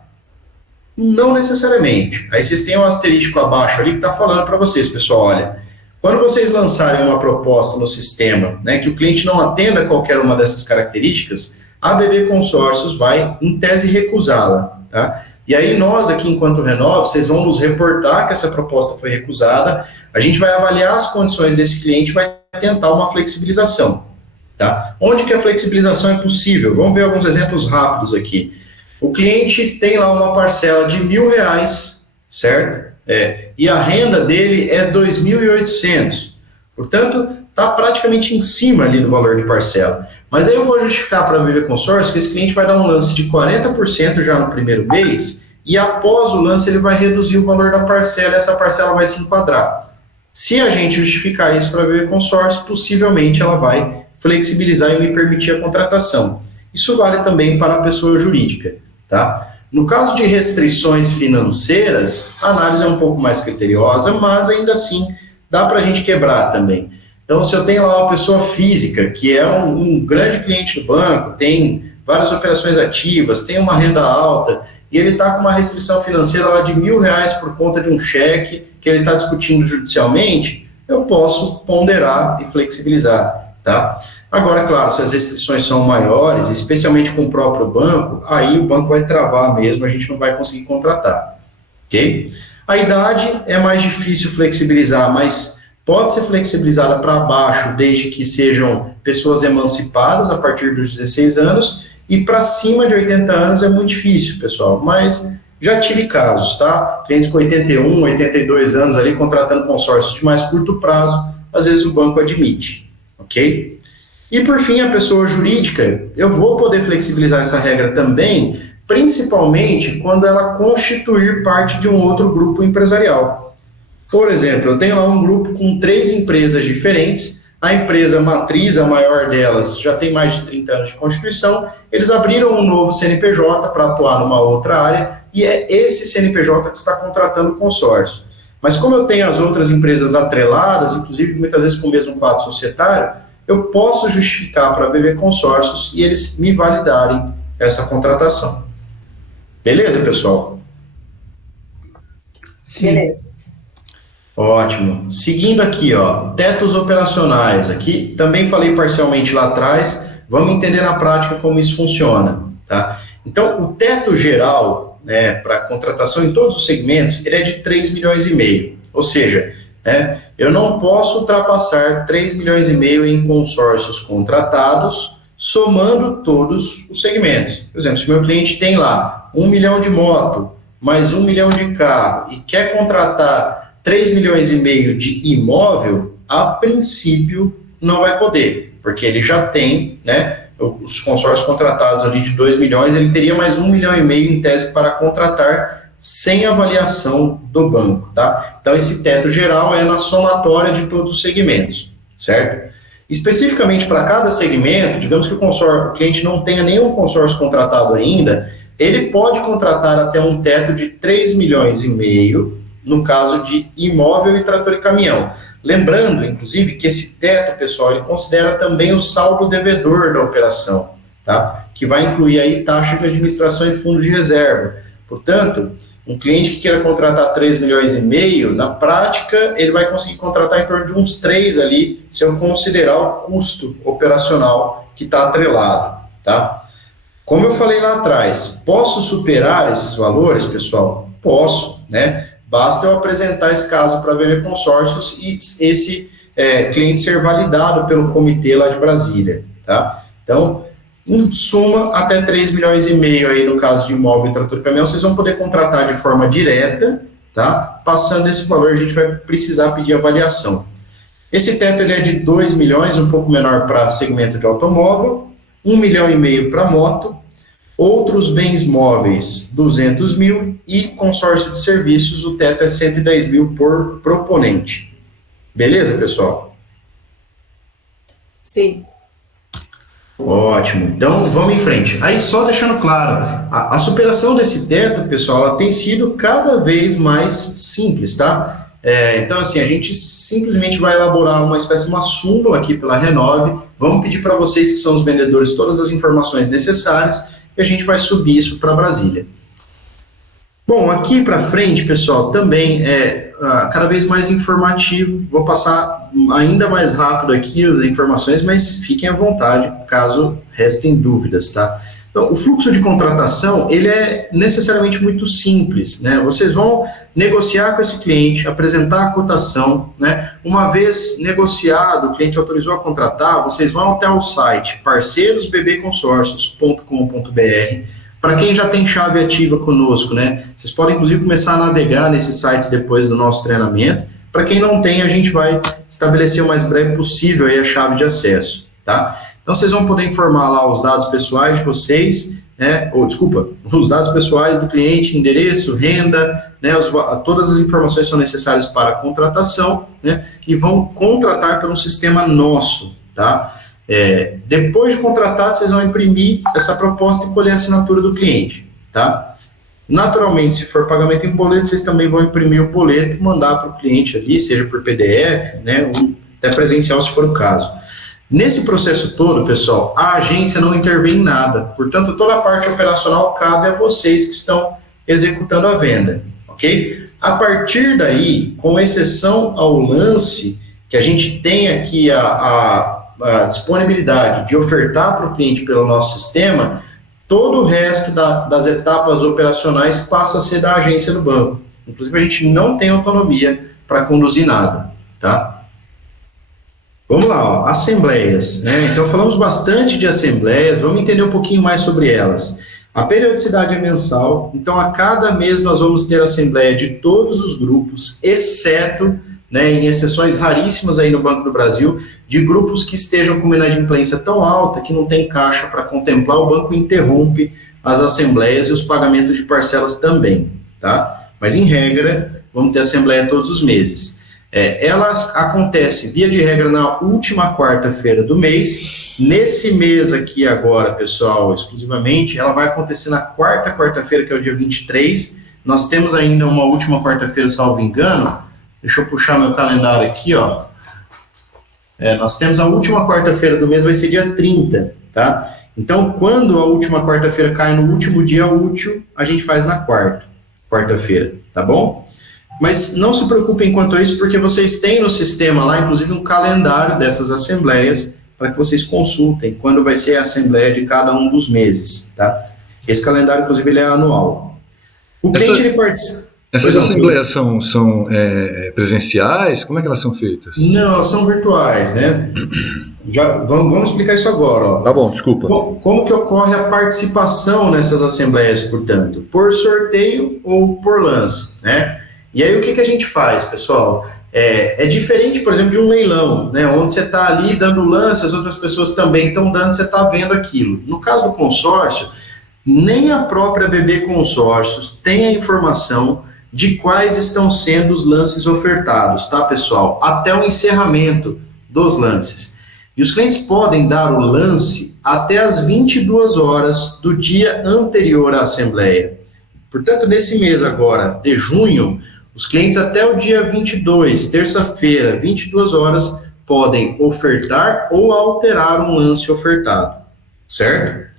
Não necessariamente. Aí vocês têm um asterisco abaixo ali que está falando para vocês, pessoal, olha, quando vocês lançarem uma proposta no sistema, né, que o cliente não atenda qualquer uma dessas características, a BB Consórcios vai, em tese, recusá-la, tá? E aí nós aqui, enquanto Renove, vocês vão nos reportar que essa proposta foi recusada, a gente vai avaliar as condições desse cliente e vai tentar uma flexibilização, tá? Onde que a flexibilização é possível? Vamos ver alguns exemplos rápidos aqui. O cliente tem lá uma parcela de R$1.000, certo? E a renda dele é 2.800. Portanto, está praticamente em cima ali do valor de parcela. Mas aí eu vou justificar para a BB Consórcio que esse cliente vai dar um lance de 40% já no primeiro mês e após o lance ele vai reduzir o valor da parcela e essa parcela vai se enquadrar. Se a gente justificar isso para a BB Consórcio, possivelmente ela vai flexibilizar e me permitir a contratação. Isso vale também para a pessoa jurídica, tá? No caso de restrições financeiras, a análise é um pouco mais criteriosa, mas ainda assim dá para a gente quebrar também. Então, se eu tenho lá uma pessoa física, que é um grande cliente do banco, tem várias operações ativas, tem uma renda alta, e ele está com uma restrição financeira lá de R$1.000 por conta de um cheque que ele está discutindo judicialmente, eu posso ponderar e flexibilizar, tá? Agora, claro, se as restrições são maiores, especialmente com o próprio banco, aí o banco vai travar mesmo, a gente não vai conseguir contratar, ok? A idade é mais difícil flexibilizar, mas pode ser flexibilizada para baixo, desde que sejam pessoas emancipadas a partir dos 16 anos, e para cima de 80 anos é muito difícil, pessoal, mas já tive casos, tá? Clientes com 81, 82 anos ali, contratando consórcios de mais curto prazo, às vezes o banco admite, ok? E por fim, a pessoa jurídica, eu vou poder flexibilizar essa regra também, principalmente quando ela constituir parte de um outro grupo empresarial. Por exemplo, eu tenho lá um grupo com 3 empresas diferentes, a empresa matriz, a maior delas, já tem mais de 30 anos de constituição, eles abriram um novo CNPJ para atuar numa outra área, e é esse CNPJ que está contratando o consórcio. Mas como eu tenho as outras empresas atreladas, inclusive muitas vezes com o mesmo quadro societário, eu posso justificar para a BB Consórcios e eles me validarem essa contratação. Beleza, pessoal? Sim. Beleza. Ótimo. Seguindo aqui, ó, tetos operacionais. Aqui também falei parcialmente lá atrás, vamos entender na prática como isso funciona, tá? Então, o teto geral, né, para contratação em todos os segmentos, ele é de 3,5 milhões. Ou seja, eu não posso ultrapassar 3,5 milhões em consórcios contratados, somando todos os segmentos. Por exemplo, se o meu cliente tem lá 1 milhão de moto, mais 1 milhão de carro, e quer contratar 3,5 milhões de imóvel, a princípio não vai poder, porque ele já tem, né, os consórcios contratados ali de 2 milhões, ele teria mais 1,5 milhão em tese para contratar sem avaliação do banco, tá? Então, esse teto geral é na somatória de todos os segmentos, certo? Especificamente para cada segmento, digamos que o cliente não tenha nenhum consórcio contratado ainda, ele pode contratar até um teto de 3,5 milhões no caso de imóvel e trator e caminhão. Lembrando, inclusive, que esse teto, pessoal, ele considera também o saldo devedor da operação, tá? Que vai incluir aí taxa de administração e fundo de reserva. Portanto, um cliente que queira contratar 3,5 milhões, na prática, ele vai conseguir contratar em torno de uns 3 ali, se eu considerar o custo operacional que está atrelado, tá? Como eu falei lá atrás, posso superar esses valores, pessoal? Posso, né? basta eu apresentar esse caso para a BB Consórcios e esse cliente ser validado pelo comitê lá de Brasília, tá? Então, em suma, até 3,5 milhões aí no caso de imóvel, trator e caminhão, vocês vão poder contratar de forma direta, tá? Passando esse valor, a gente vai precisar pedir avaliação. Esse teto ele é de 2 milhões, um pouco menor para segmento de automóvel, 1,5 milhão para moto, outros bens móveis 200 mil e consórcio de serviços, o teto é 110 mil por proponente. Beleza, pessoal? Sim. Ótimo, então vamos em frente. Aí só deixando claro, a superação desse teto, pessoal, ela tem sido cada vez mais simples, tá? Então assim, a gente simplesmente vai elaborar uma espécie de uma súmula aqui pela Renove, vamos pedir para vocês que são os vendedores todas as informações necessárias e a gente vai subir isso para Brasília. Bom, aqui para frente, pessoal, também cada vez mais informativo, vou passar ainda mais rápido aqui as informações, mas fiquem à vontade, caso restem dúvidas, tá? Então, o fluxo de contratação, ele é necessariamente muito simples, né? Vocês vão negociar com esse cliente, apresentar a cotação, né? Uma vez negociado, o cliente autorizou a contratar, vocês vão até o site parceirosbbconsórcios.com.br. Para quem já tem chave ativa conosco, né? Vocês podem, inclusive, começar a navegar nesses sites depois do nosso treinamento. Para quem não tem, a gente vai estabelecer o mais breve possível aí a chave de acesso, tá? Então, vocês vão poder informar lá os dados pessoais de vocês, né? Os dados pessoais do cliente, endereço, renda, né? Todas as informações são necessárias para a contratação, né? E vão contratar pelo sistema nosso, tá? Depois de contratado, vocês vão imprimir essa proposta e colher a assinatura do cliente, tá? Naturalmente, se for pagamento em boleto, vocês também vão imprimir o boleto e mandar para o cliente ali, seja por PDF, né, ou até presencial, se for o caso. Nesse processo todo, pessoal, a agência não intervém em nada, portanto, toda a parte operacional cabe a vocês que estão executando a venda, ok? A partir daí, com exceção ao lance, que a gente tem aqui a disponibilidade de ofertar para o cliente pelo nosso sistema, todo o resto das etapas operacionais passa a ser da agência do banco. Inclusive, a gente não tem autonomia para conduzir nada, tá? Vamos lá, ó, assembleias, né? Então, falamos bastante de assembleias, vamos entender um pouquinho mais sobre elas. A periodicidade é mensal, então a cada mês nós vamos ter assembleia de todos os grupos, exceto, né, em exceções raríssimas aí no Banco do Brasil, de grupos que estejam com uma inadimplência tão alta que não tem caixa para contemplar, o banco interrompe as assembleias e os pagamentos de parcelas também, tá? Mas, em regra, vamos ter assembleia todos os meses. Ela acontece, via de regra, na última quarta-feira do mês. Nesse mês aqui agora, pessoal, exclusivamente, ela vai acontecer na quarta-feira, que é o dia 23. Nós temos ainda uma última quarta-feira, salvo engano. Deixa eu puxar meu calendário aqui, ó. Nós temos a última quarta-feira do mês, vai ser dia 30, tá? Então, quando a última quarta-feira cai no último dia útil, a gente faz na quarta-feira, tá bom? Mas não se preocupem quanto a isso, porque vocês têm no sistema lá, inclusive, um calendário dessas assembleias, para que vocês consultem quando vai ser a assembleia de cada um dos meses, tá? Esse calendário, inclusive, ele é anual. O cliente, ele participa... Essas assembleias são presenciais? Como é que elas são feitas? Não, elas são virtuais, né? Vamos explicar isso agora. Ó. Tá bom, desculpa. Como que ocorre a participação nessas assembleias, portanto? Por sorteio ou por lance, né? E aí o que a gente faz, pessoal? É diferente, por exemplo, de um leilão, né? Onde você está ali dando lance, as outras pessoas também estão dando, você está vendo aquilo. No caso do consórcio, nem a própria BB Consórcios tem a informação de quais estão sendo os lances ofertados, tá, pessoal? Até o encerramento dos lances. E os clientes podem dar o lance até as 22 horas do dia anterior à assembleia. Portanto, nesse mês agora, de junho, os clientes até o dia 22, terça-feira, 22 horas, podem ofertar ou alterar um lance ofertado, certo?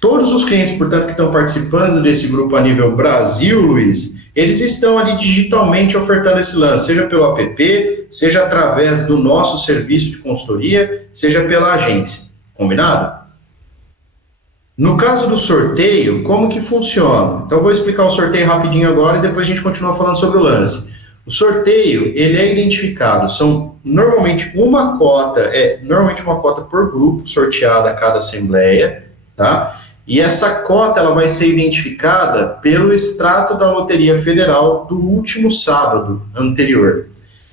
Todos os clientes, portanto, que estão participando desse grupo a nível Brasil, Luiz, eles estão ali digitalmente ofertando esse lance, seja pelo app, seja através do nosso serviço de consultoria, seja pela agência. Combinado? No caso do sorteio, como que funciona? Então, eu vou explicar o sorteio rapidinho agora e depois a gente continua falando sobre o lance. O sorteio, ele é identificado, são normalmente uma cota por grupo sorteada a cada assembleia, tá? E essa cota, ela vai ser identificada pelo extrato da Loteria Federal do último sábado anterior,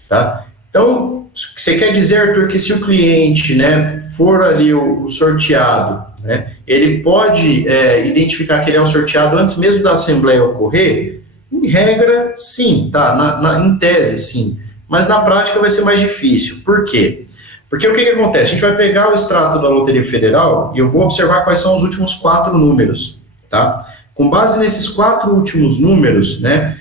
tá? Então, você quer dizer, Arthur, que se o cliente, né, for ali o sorteado, né, ele pode identificar que ele é um sorteado antes mesmo da assembleia ocorrer? Em regra, sim, tá? Em tese, sim. Mas na prática vai ser mais difícil. Por quê? Porque o que acontece? A gente vai pegar o extrato da Loteria Federal e eu vou observar quais são os últimos 4 números, tá? Com base nesses 4 últimos números, né,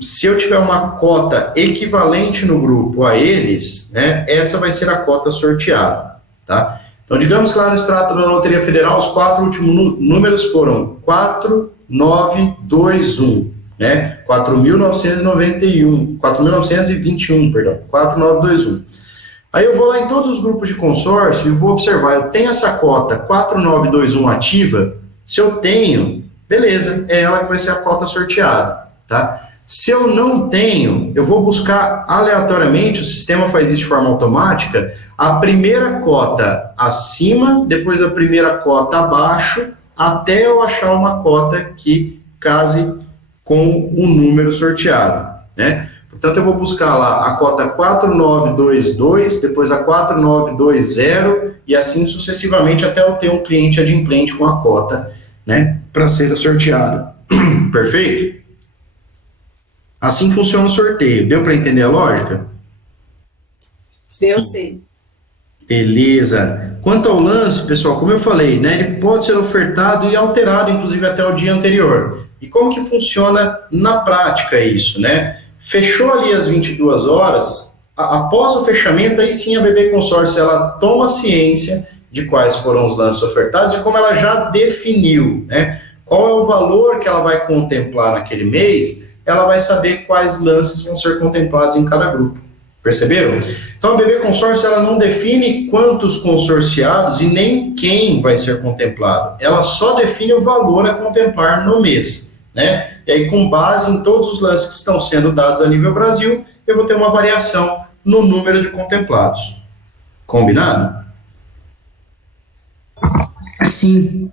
se eu tiver uma cota equivalente no grupo a eles, né, essa vai ser a cota sorteada, tá? Então, digamos que lá no extrato da Loteria Federal, os 4 últimos números foram 4921, né? 4.921, perdão, 4921. Aí eu vou lá em todos os grupos de consórcio e vou observar, eu tenho essa cota 4921 ativa? Se eu tenho, beleza, é ela que vai ser a cota sorteada, tá? Se eu não tenho, eu vou buscar aleatoriamente, o sistema faz isso de forma automática, a primeira cota acima, depois a primeira cota abaixo, até eu achar uma cota que case com o número sorteado, né? Portanto, eu vou buscar lá a cota 4922, depois a 4920 e assim sucessivamente até eu ter um cliente adimplente com a cota, né, para ser sorteado. Perfeito? Assim funciona o sorteio. Deu para entender a lógica? Eu sei. Beleza. Quanto ao lance, pessoal, como eu falei, né, ele pode ser ofertado e alterado, inclusive até o dia anterior. E como que funciona na prática isso, né? Fechou ali às 22 horas, após o fechamento, aí sim a BB Consórcio, ela toma ciência de quais foram os lances ofertados e como ela já definiu, né, qual é o valor que ela vai contemplar naquele mês, ela vai saber quais lances vão ser contemplados em cada grupo. Perceberam? Então a BB Consórcio, ela não define quantos consorciados e nem quem vai ser contemplado. Ela só define o valor a contemplar no mês, né? E aí, com base em todos os lances que estão sendo dados a nível Brasil, eu vou ter uma variação no número de contemplados. Combinado? Sim.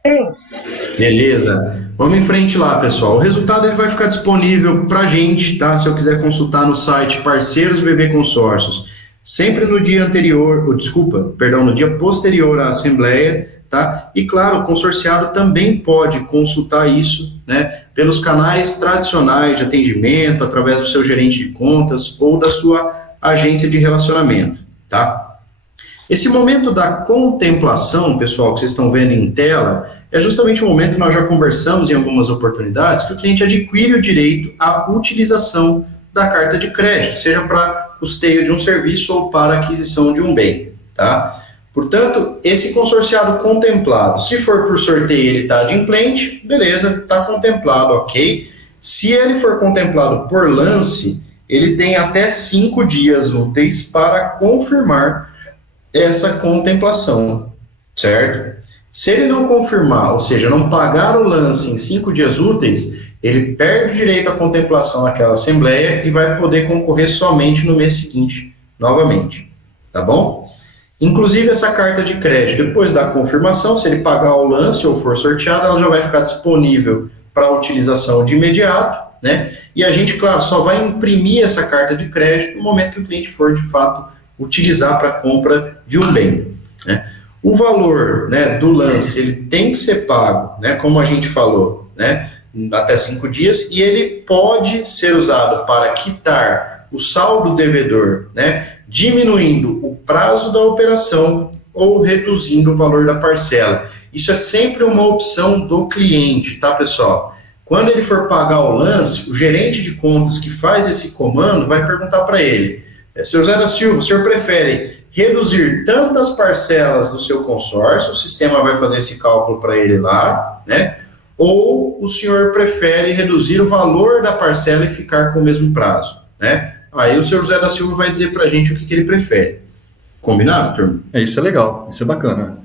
Beleza. Vamos em frente lá, pessoal. O resultado ele vai ficar disponível para a gente, tá? Se eu quiser consultar no site Parceiros BB Consórcios, sempre no dia anterior, no dia posterior à Assembleia, tá? E claro, o consorciado também pode consultar isso, né, pelos canais tradicionais de atendimento, através do seu gerente de contas ou da sua agência de relacionamento, tá? Esse momento da contemplação, pessoal, que vocês estão vendo em tela, é justamente o momento que nós já conversamos em algumas oportunidades, que o cliente adquire o direito à utilização da carta de crédito, seja para custeio de um serviço ou para aquisição de um bem, tá? Portanto, esse consorciado contemplado, se for por sorteio ele está adimplente, beleza, está contemplado, ok? Se ele for contemplado por lance, ele tem até 5 dias úteis para confirmar essa contemplação, certo? Se ele não confirmar, ou seja, não pagar o lance em 5 dias úteis, ele perde o direito à contemplação naquela assembleia e vai poder concorrer somente no mês seguinte, novamente, tá bom? Inclusive, essa carta de crédito, depois da confirmação, se ele pagar o lance ou for sorteado, ela já vai ficar disponível para utilização de imediato, né? E a gente, claro, só vai imprimir essa carta de crédito no momento que o cliente for, de fato, utilizar para a compra de um bem, né? O valor, né, do lance, ele tem que ser pago, né, como a gente falou, né, até 5 dias, e ele pode ser usado para quitar o saldo devedor, né, diminuindo o prazo da operação ou reduzindo o valor da parcela. Isso é sempre uma opção do cliente, tá, pessoal? Quando ele for pagar o lance, o gerente de contas que faz esse comando vai perguntar para ele: Sr. Zé da Silva, o senhor prefere reduzir tantas parcelas do seu consórcio, o sistema vai fazer esse cálculo para ele lá, né? Ou o senhor prefere reduzir o valor da parcela e ficar com o mesmo prazo, né? Aí o senhor José da Silva vai dizer para a gente o que ele prefere. Combinado, turma? Isso é legal, isso é bacana.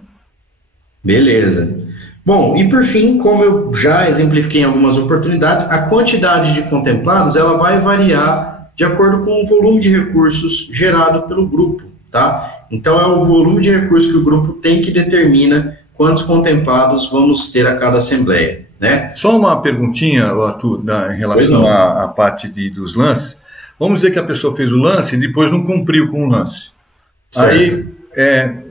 Beleza. Bom, e por fim, como eu já exemplifiquei em algumas oportunidades, a quantidade de contemplados ela vai variar de acordo com o volume de recursos gerado pelo grupo, tá? Então é o volume de recursos que o grupo tem que determina quantos contemplados vamos ter a cada assembleia, né? Só uma perguntinha, Arthur, em relação à parte dos lances. Vamos dizer que a pessoa fez o lance e depois não cumpriu com o lance. Certo. Aí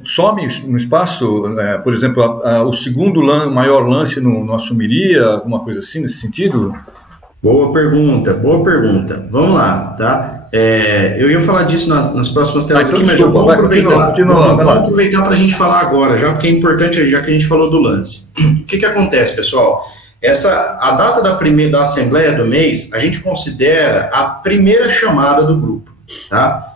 some no espaço, por exemplo, o segundo maior lance não assumiria, alguma coisa assim nesse sentido? Boa pergunta. Vamos lá, tá? Eu ia falar disso nas próximas telas aqui, mas vamos aproveitar para a gente falar agora, já porque é importante, já que a gente falou do lance. O que acontece, pessoal? A data da assembleia do mês, a gente considera a primeira chamada do grupo, tá?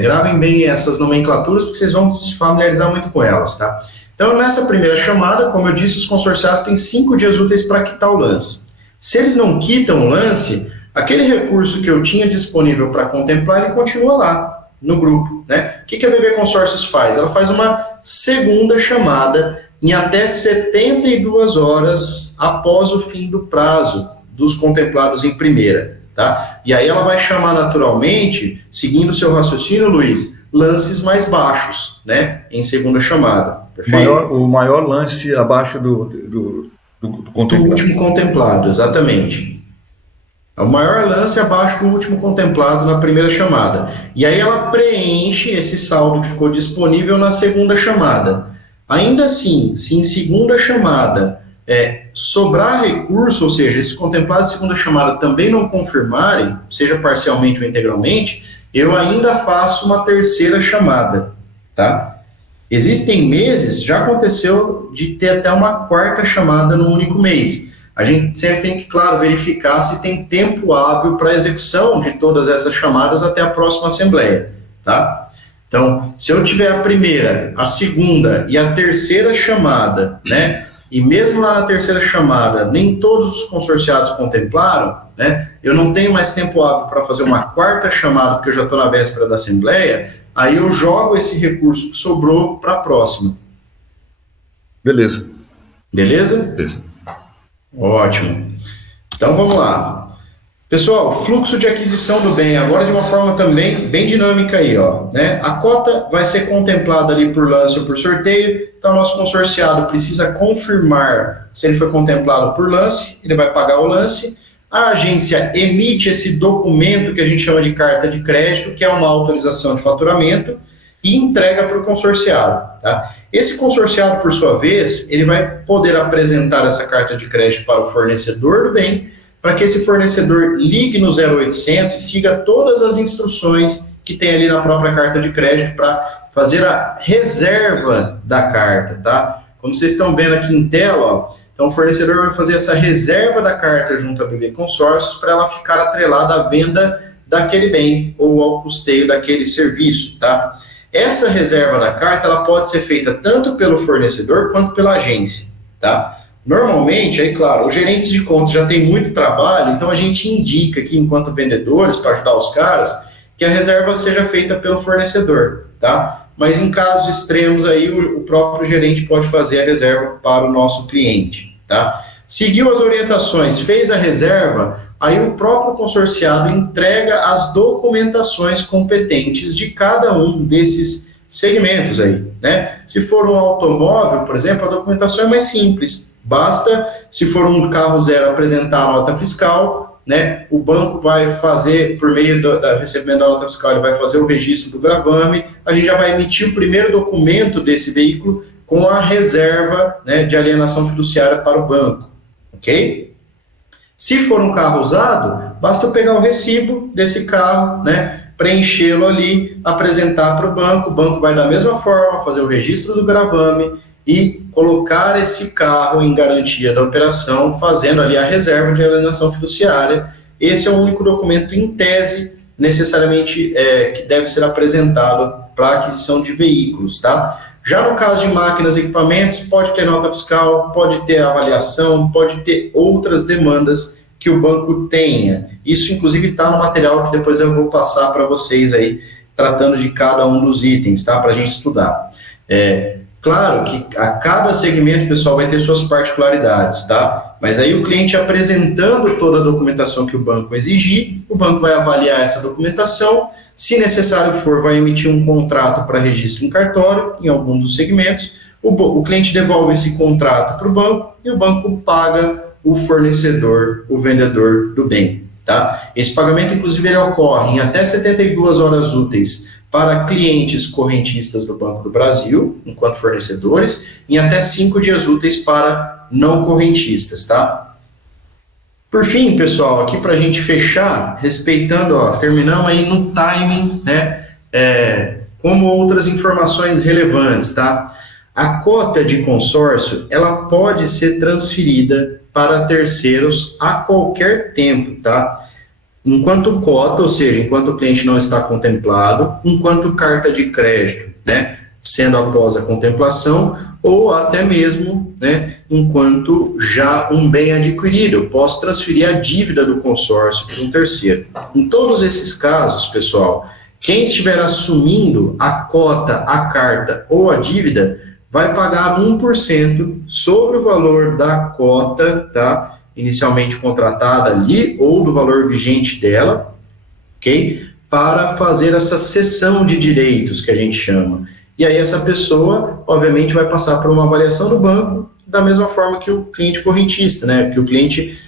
Gravem bem essas nomenclaturas, porque vocês vão se familiarizar muito com elas, tá? Então, nessa primeira chamada, como eu disse, os consorciados têm 5 dias úteis para quitar o lance. Se eles não quitam o lance, aquele recurso que eu tinha disponível para contemplar, ele continua lá, no grupo, né? O que a BB Consórcios faz? Ela faz uma segunda chamada em até 72 horas após o fim do prazo dos contemplados em primeira, tá? E aí ela vai chamar naturalmente, seguindo o seu raciocínio, Luiz, lances mais baixos, né? Em segunda chamada. O maior lance abaixo do contemplado. Do último contemplado, exatamente. É o maior lance abaixo do último contemplado na primeira chamada. E aí ela preenche esse saldo que ficou disponível na segunda chamada. Ainda assim, se em segunda chamada sobrar recurso, ou seja, esses contemplados de segunda chamada também não confirmarem, seja parcialmente ou integralmente, eu ainda faço uma terceira chamada, tá? Existem meses, já aconteceu de ter até uma quarta chamada no único mês. A gente sempre tem que, claro, verificar se tem tempo hábil para a execução de todas essas chamadas até a próxima assembleia, tá? Então, se eu tiver a primeira, a segunda e a terceira chamada, né, e mesmo lá na terceira chamada, nem todos os consorciados contemplaram, né, eu não tenho mais tempo hábil para fazer uma quarta chamada, porque eu já estou na véspera da assembleia, aí eu jogo esse recurso que sobrou para a próxima. Beleza? Beleza? Ótimo. Então, vamos lá. Pessoal, fluxo de aquisição do bem, agora de uma forma também bem dinâmica aí, ó, né? A cota vai ser contemplada ali por lance ou por sorteio, então o nosso consorciado precisa confirmar se ele foi contemplado por lance, ele vai pagar o lance, a agência emite esse documento que a gente chama de carta de crédito, que é uma autorização de faturamento, e entrega para o consorciado, tá? Esse consorciado, por sua vez, ele vai poder apresentar essa carta de crédito para o fornecedor do bem, para que esse fornecedor ligue no 0800 e siga todas as instruções que tem ali na própria carta de crédito para fazer a reserva da carta, tá? Como vocês estão vendo aqui em tela, ó, então o fornecedor vai fazer essa reserva da carta junto à BB Consórcios para ela ficar atrelada à venda daquele bem ou ao custeio daquele serviço, tá? Essa reserva da carta, ela pode ser feita tanto pelo fornecedor quanto pela agência, tá? Normalmente, aí claro, os gerentes de contas já têm muito trabalho, então a gente indica aqui, enquanto vendedores, para ajudar os caras, que a reserva seja feita pelo fornecedor, tá? Mas em casos extremos aí, o próprio gerente pode fazer a reserva para o nosso cliente, tá? Seguiu as orientações, fez a reserva, aí o próprio consorciado entrega as documentações competentes de cada um desses segmentos aí, né? Se for um automóvel, por exemplo, a documentação é mais simples. Basta, se for um carro zero, apresentar a nota fiscal, né? O banco vai fazer, por meio do recebimento da nota fiscal, ele vai fazer o registro do gravame, a gente já vai emitir o primeiro documento desse veículo com a reserva, né, de alienação fiduciária para o banco, ok? Se for um carro usado, basta eu pegar o recibo desse carro, né, preenchê-lo ali, apresentar para o banco vai da mesma forma fazer o registro do gravame e colocar esse carro em garantia da operação, fazendo ali a reserva de alienação fiduciária. Esse é o único documento em tese, necessariamente, que deve ser apresentado para aquisição de veículos, tá? Já no caso de máquinas e equipamentos, pode ter nota fiscal, pode ter avaliação, pode ter outras demandas que o banco tenha. Isso, inclusive, está no material que depois eu vou passar para vocês aí, tratando de cada um dos itens, tá? Para a gente estudar. Claro que a cada segmento, pessoal, vai ter suas particularidades, tá? Mas aí o cliente apresentando toda a documentação que o banco exigir, o banco vai avaliar essa documentação, se necessário for, vai emitir um contrato para registro em cartório, em alguns dos segmentos, o cliente devolve esse contrato para o banco e o banco paga o fornecedor, o vendedor do bem, tá? Esse pagamento, inclusive, ele ocorre em até 72 horas úteis para clientes correntistas do Banco do Brasil, enquanto fornecedores, e até 5 dias úteis para não correntistas, tá? Por fim, pessoal, aqui para a gente fechar, respeitando, terminamos aí no timing, né? Como outras informações relevantes, tá? A cota de consórcio, ela pode ser transferida para terceiros a qualquer tempo, tá? Enquanto cota, ou seja, enquanto o cliente não está contemplado, enquanto carta de crédito, né, sendo após a contemplação, ou até mesmo, né, enquanto já um bem adquirido, eu posso transferir a dívida do consórcio para um terceiro. Em todos esses casos, pessoal, quem estiver assumindo a cota, a carta ou a dívida, vai pagar 1% sobre o valor da cota, tá? Inicialmente contratada ali, ou do valor vigente dela, ok? Para fazer essa cessão de direitos, que a gente chama. E aí essa pessoa, obviamente, vai passar por uma avaliação do banco, da mesma forma que o cliente correntista, né? Que o cliente,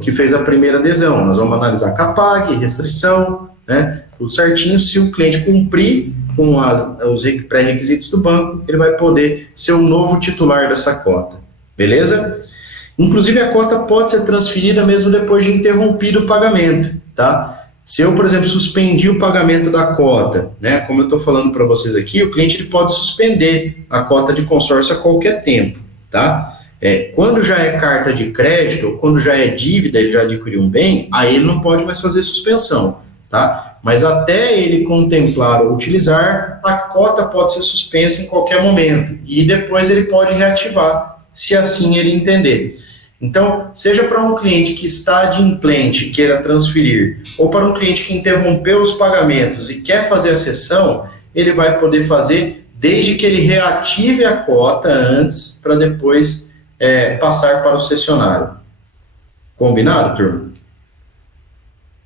que fez a primeira adesão. Nós vamos analisar CAPAG, restrição, né? Tudo certinho. Se o cliente cumprir com os pré-requisitos do banco, ele vai poder ser um novo titular dessa cota. Beleza? Inclusive, a cota pode ser transferida mesmo depois de interrompido o pagamento, tá? Se eu, por exemplo, suspendi o pagamento da cota, né? Como eu estou falando para vocês aqui, o cliente ele pode suspender a cota de consórcio a qualquer tempo, tá? Quando já é carta de crédito, ou quando já é dívida, ele já adquiriu um bem, aí ele não pode mais fazer suspensão, tá? Mas até ele contemplar ou utilizar, a cota pode ser suspensa em qualquer momento, e depois ele pode reativar, se assim ele entender. Então, seja para um cliente que está adimplente e queira transferir, ou para um cliente que interrompeu os pagamentos e quer fazer a cessão, ele vai poder fazer desde que ele reative a cota antes, para depois passar para o cessionário. Combinado, turma?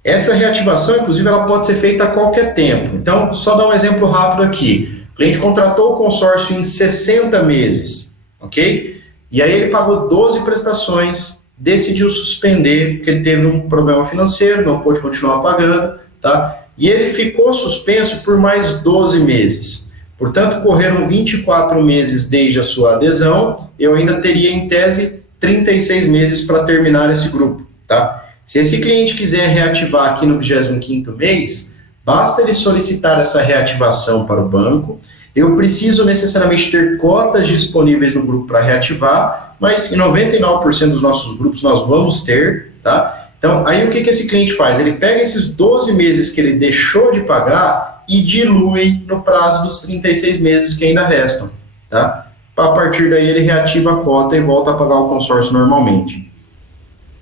Essa reativação, inclusive, ela pode ser feita a qualquer tempo. Então, só dar um exemplo rápido aqui. O cliente contratou o consórcio em 60 meses, ok? E aí ele pagou 12 prestações, decidiu suspender, porque ele teve um problema financeiro, não pôde continuar pagando, tá? E ele ficou suspenso por mais 12 meses. Portanto, correram 24 meses desde a sua adesão, eu ainda teria, em tese, 36 meses para terminar esse grupo, tá? Se esse cliente quiser reativar aqui no 25º mês, basta ele solicitar essa reativação para o banco. Eu preciso necessariamente ter cotas disponíveis no grupo para reativar, mas em 99% dos nossos grupos nós vamos ter, tá? Então, aí o que esse cliente faz? Ele pega esses 12 meses que ele deixou de pagar e dilui no prazo dos 36 meses que ainda restam, tá? A partir daí ele reativa a cota e volta a pagar o consórcio normalmente.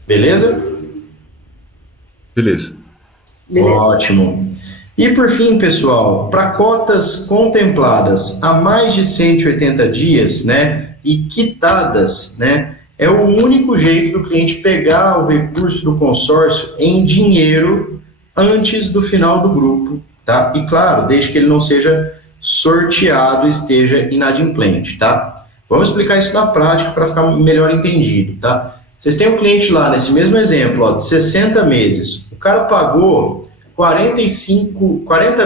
Beleza? Beleza. Ótimo. E por fim, pessoal, para cotas contempladas há mais de 180 dias, né, e quitadas, né, é o único jeito do cliente pegar o recurso do consórcio em dinheiro antes do final do grupo, tá? E claro, desde que ele não seja sorteado, esteja inadimplente, tá? Vamos explicar isso na prática para ficar melhor entendido, tá? Vocês têm um cliente lá, nesse mesmo exemplo, de 60 meses. O cara pagou 40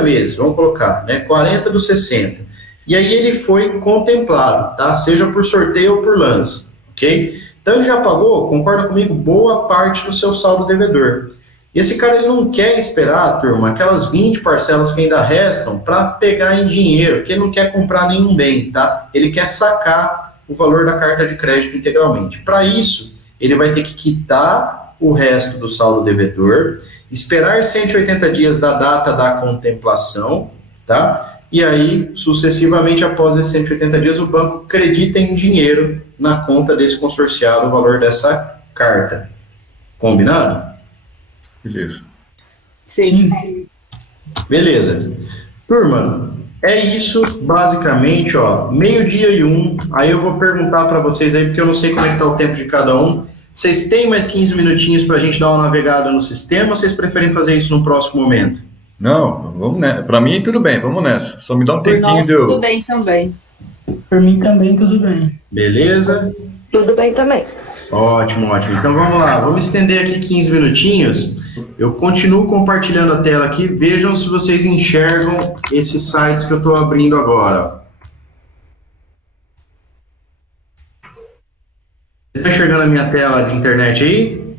meses, vamos colocar, né? 40 dos 60. E aí ele foi contemplado, tá? Seja por sorteio ou por lance, ok? Então ele já pagou, concorda comigo, boa parte do seu saldo devedor. E esse cara ele não quer esperar, turma, aquelas 20 parcelas que ainda restam para pegar em dinheiro, porque ele não quer comprar nenhum bem, tá? Ele quer sacar o valor da carta de crédito integralmente. Para isso, ele vai ter que quitar o resto do saldo devedor, esperar 180 dias da data da contemplação, tá? E aí, sucessivamente, após esses 180 dias, o banco acredita em dinheiro na conta desse consorciado o valor dessa carta. Combinado? Beleza. Sim. Beleza. Turma, É isso, basicamente, ó, 12:01, aí eu vou perguntar para vocês aí, porque eu não sei como é que tá o tempo de cada um. Vocês têm mais 15 minutinhos para a gente dar uma navegada no sistema, ou vocês preferem fazer isso no próximo momento? Não, vamos nessa. Para mim, tudo bem, vamos nessa. Só me dá um Por tempinho nós, de eu... tudo bem também. Por mim também, tudo bem. Beleza? Tudo bem também. Ótimo, ótimo. Então vamos lá, vamos estender aqui 15 minutinhos. Eu continuo compartilhando a tela aqui. Vejam se vocês enxergam esses sites que eu estou abrindo agora. Você está enxergando a minha tela de internet aí?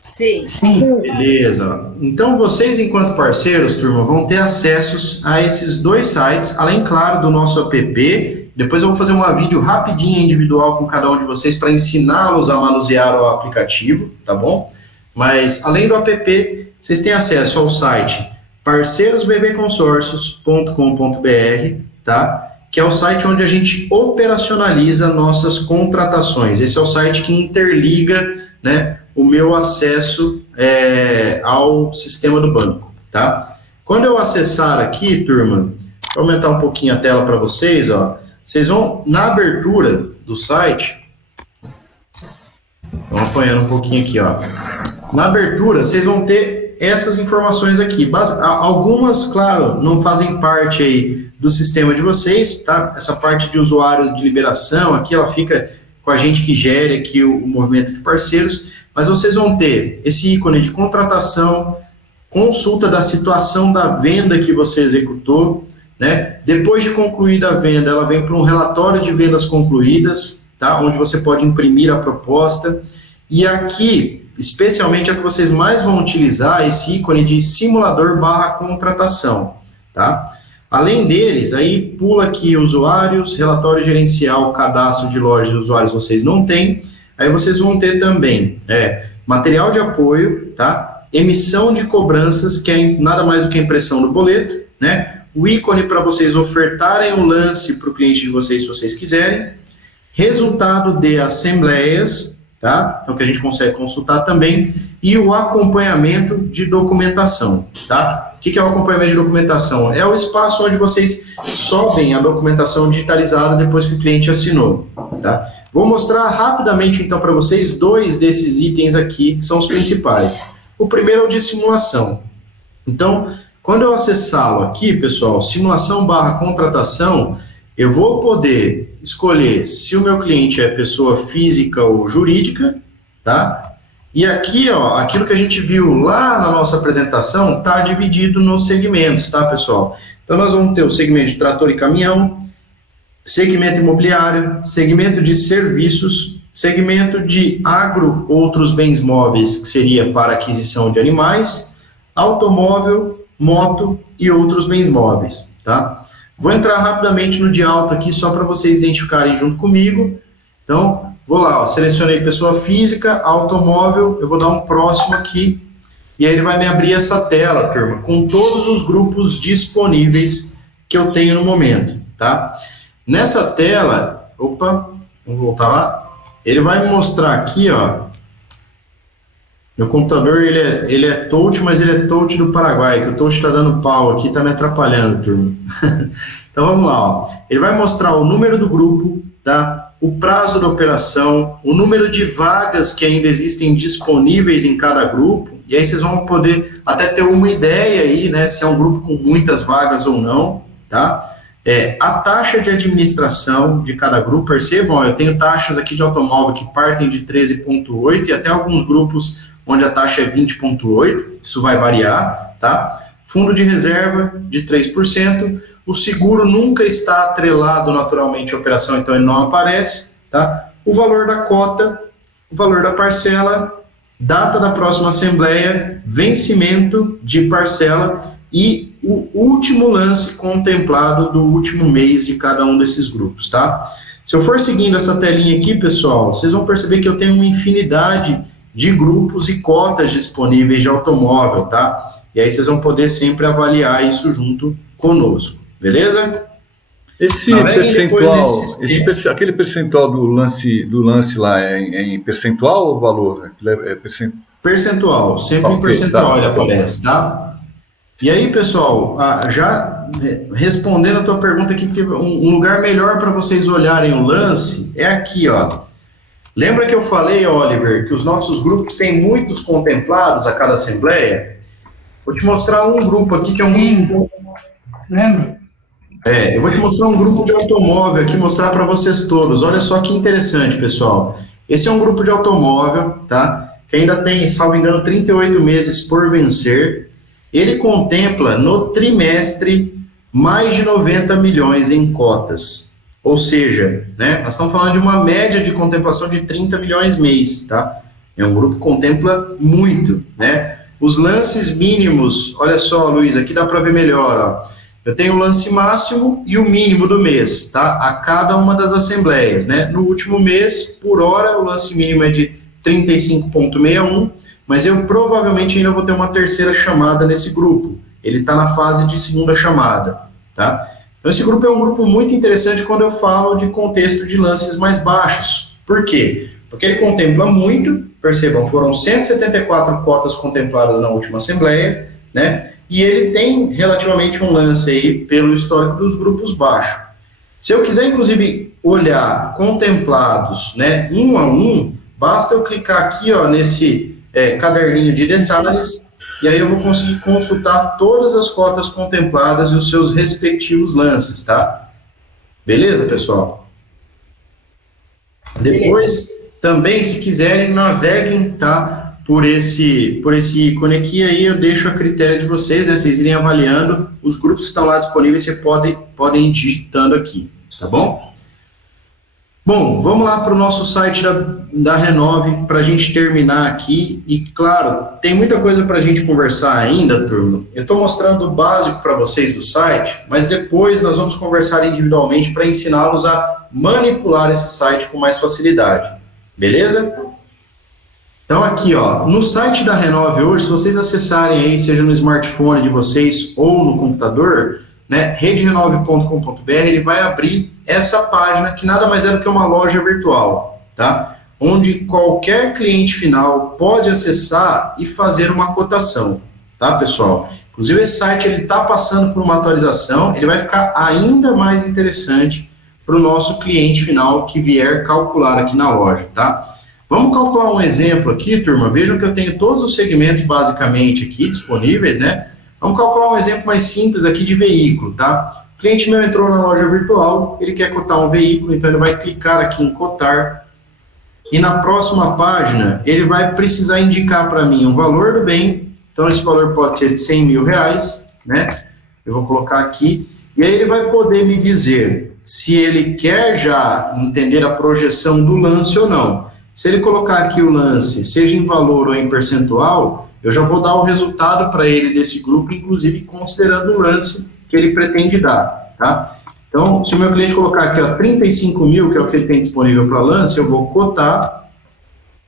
Sim. Sim. Beleza. Então vocês, enquanto parceiros, turma, vão ter acessos a esses dois sites, além, claro, do nosso app. Depois eu vou fazer uma vídeo rapidinha individual com cada um de vocês para ensiná-los a manusear o aplicativo, tá bom? Mas, além do app, vocês têm acesso ao site parceirosbbconsórcios.com.br, tá? Que é o site onde a gente operacionaliza nossas contratações. Esse é o site que interliga, né, o meu acesso ao sistema do banco, tá? Quando eu acessar aqui, turma, vou aumentar um pouquinho a tela para vocês, ó. Vocês vão, na abertura do site, vamos apanhando um pouquinho aqui, ó. Na abertura, vocês vão ter essas informações aqui. Algumas, claro, não fazem parte aí do sistema de vocês, tá? Essa parte de usuário de liberação aqui, ela fica com a gente que gere aqui o movimento de parceiros, mas vocês vão ter esse ícone de contratação, consulta da situação da venda que você executou, né? Depois de concluída a venda, ela vem para um relatório de vendas concluídas, tá? Onde você pode imprimir a proposta. E aqui, especialmente, é o que vocês mais vão utilizar, esse ícone de simulador/contratação, tá? Além deles, aí pula aqui usuários, relatório gerencial, cadastro de lojas de usuários vocês não têm. Aí vocês vão ter também material de apoio, tá? Emissão de cobranças, que é nada mais do que a impressão do boleto, né? O ícone para vocês ofertarem o lance para o cliente de vocês, se vocês quiserem. Resultado de assembleias, tá? Então, que a gente consegue consultar também. E o acompanhamento de documentação, tá? O que é o acompanhamento de documentação? É o espaço onde vocês sobem a documentação digitalizada depois que o cliente assinou, tá? Vou mostrar rapidamente, então, para vocês dois desses itens aqui, que são os principais. O primeiro é o de simulação. Então, quando eu acessá-lo aqui, pessoal, simulação/contratação, eu vou poder escolher se o meu cliente é pessoa física ou jurídica, tá? E aqui, ó, aquilo que a gente viu lá na nossa apresentação está dividido nos segmentos, tá, pessoal? Então, nós vamos ter o segmento de trator e caminhão, segmento imobiliário, segmento de serviços, segmento de agro, outros bens móveis, que seria para aquisição de animais, automóvel, moto e outros bens móveis, tá? Vou entrar rapidamente no de alto aqui, só para vocês identificarem junto comigo. Então, vou lá, ó, selecionei pessoa física, automóvel, eu vou dar um próximo aqui, e aí ele vai me abrir essa tela, turma, com todos os grupos disponíveis que eu tenho no momento, tá? Nessa tela, opa, vamos voltar lá, ele vai me mostrar aqui, ó, meu computador, ele é touch, mas ele é touch do Paraguai, que o touch está dando pau aqui, está me atrapalhando, turma. Então, vamos lá, ó. Ele vai mostrar o número do grupo, tá? O prazo da operação, o número de vagas que ainda existem disponíveis em cada grupo, e aí vocês vão poder até ter uma ideia aí, né, se é um grupo com muitas vagas ou não, tá? A taxa de administração de cada grupo, percebam, ó, eu tenho taxas aqui de automóvel que partem de 13,8 e até alguns grupos onde a taxa é 20,8, isso vai variar, tá? Fundo de reserva de 3%, o seguro nunca está atrelado naturalmente à operação, então ele não aparece, tá? O valor da cota, o valor da parcela, data da próxima assembleia, vencimento de parcela e o último lance contemplado do último mês de cada um desses grupos, tá? Se eu for seguindo essa telinha aqui, pessoal, vocês vão perceber que eu tenho uma infinidade de grupos e cotas disponíveis de automóvel, tá? E aí vocês vão poder sempre avaliar isso junto conosco, beleza? Esse percentual, aquele percentual do lance lá é em percentual ou valor? Percentual, sempre em percentual ele aparece, tá? E aí, pessoal, já respondendo a tua pergunta aqui, porque um lugar melhor para vocês olharem o lance é aqui, ó. Lembra que eu falei, Oliver, que os nossos grupos têm muitos contemplados a cada assembleia? Vou te mostrar um grupo aqui que é um grupo... Lembra? Eu vou te mostrar um grupo de automóvel aqui, mostrar para vocês todos. Olha só que interessante, pessoal. Esse é um grupo de automóvel, tá? Que ainda tem, salvo engano, 38 meses por vencer. Ele contempla, no trimestre, mais de 90 milhões em cotas. Ou seja, né, nós estamos falando de uma média de contemplação de 30 milhões mês, tá? É um grupo que contempla muito, né? Os lances mínimos, olha só, Luiz, aqui dá para ver melhor, ó. Eu tenho o lance máximo e o mínimo do mês, tá? A cada uma das assembleias, né? No último mês, por hora, o lance mínimo é de 35,61, mas eu provavelmente ainda vou ter uma terceira chamada nesse grupo. Ele está na fase de segunda chamada, tá? Então, esse grupo é um grupo muito interessante quando eu falo de contexto de lances mais baixos. Por quê? Porque ele contempla muito, percebam, foram 174 cotas contempladas na última assembleia, né? E ele tem relativamente um lance aí pelo histórico dos grupos baixos. Se eu quiser, inclusive, olhar contemplados, né, um a um, basta eu clicar aqui, ó, nesse caderninho de detalhes, e aí eu vou conseguir consultar todas as cotas contempladas e os seus respectivos lances, tá? Beleza, pessoal? Depois, também, se quiserem, naveguem, tá? Por esse ícone aqui, aí eu deixo a critério de vocês, né? Vocês irem avaliando os grupos que estão lá disponíveis, você podem ir digitando aqui, tá bom? Bom, vamos lá para o nosso site da Renove, para a gente terminar aqui, e claro, tem muita coisa para a gente conversar ainda, turma. Eu estou mostrando o básico para vocês do site, mas depois nós vamos conversar individualmente para ensiná-los a manipular esse site com mais facilidade, beleza? Então aqui, ó, no site da Renove hoje, se vocês acessarem aí, seja no smartphone de vocês ou no computador, né, rederenove.com.br, ele vai abrir essa página que nada mais é do que uma loja virtual, tá? Onde qualquer cliente final pode acessar e fazer uma cotação, tá, pessoal? Inclusive esse site ele está passando por uma atualização, ele vai ficar ainda mais interessante para o nosso cliente final que vier calcular aqui na loja, tá? Vamos calcular um exemplo aqui, turma. Vejam que eu tenho todos os segmentos basicamente aqui disponíveis, né? Vamos calcular um exemplo mais simples aqui de veículo, tá? O cliente meu entrou na loja virtual, ele quer cotar um veículo, então ele vai clicar aqui em cotar, e na próxima página ele vai precisar indicar para mim o valor do bem, então esse valor pode ser de 100 mil reais, né? Eu vou colocar aqui, e aí ele vai poder me dizer se ele quer já entender a projeção do lance ou não. Se ele colocar aqui o lance, seja em valor ou em percentual, eu já vou dar o resultado para ele desse grupo, inclusive considerando o lance que ele pretende dar, tá? Então, se o meu cliente colocar aqui, ó, 35 mil, que é o que ele tem disponível para lance, eu vou cotar,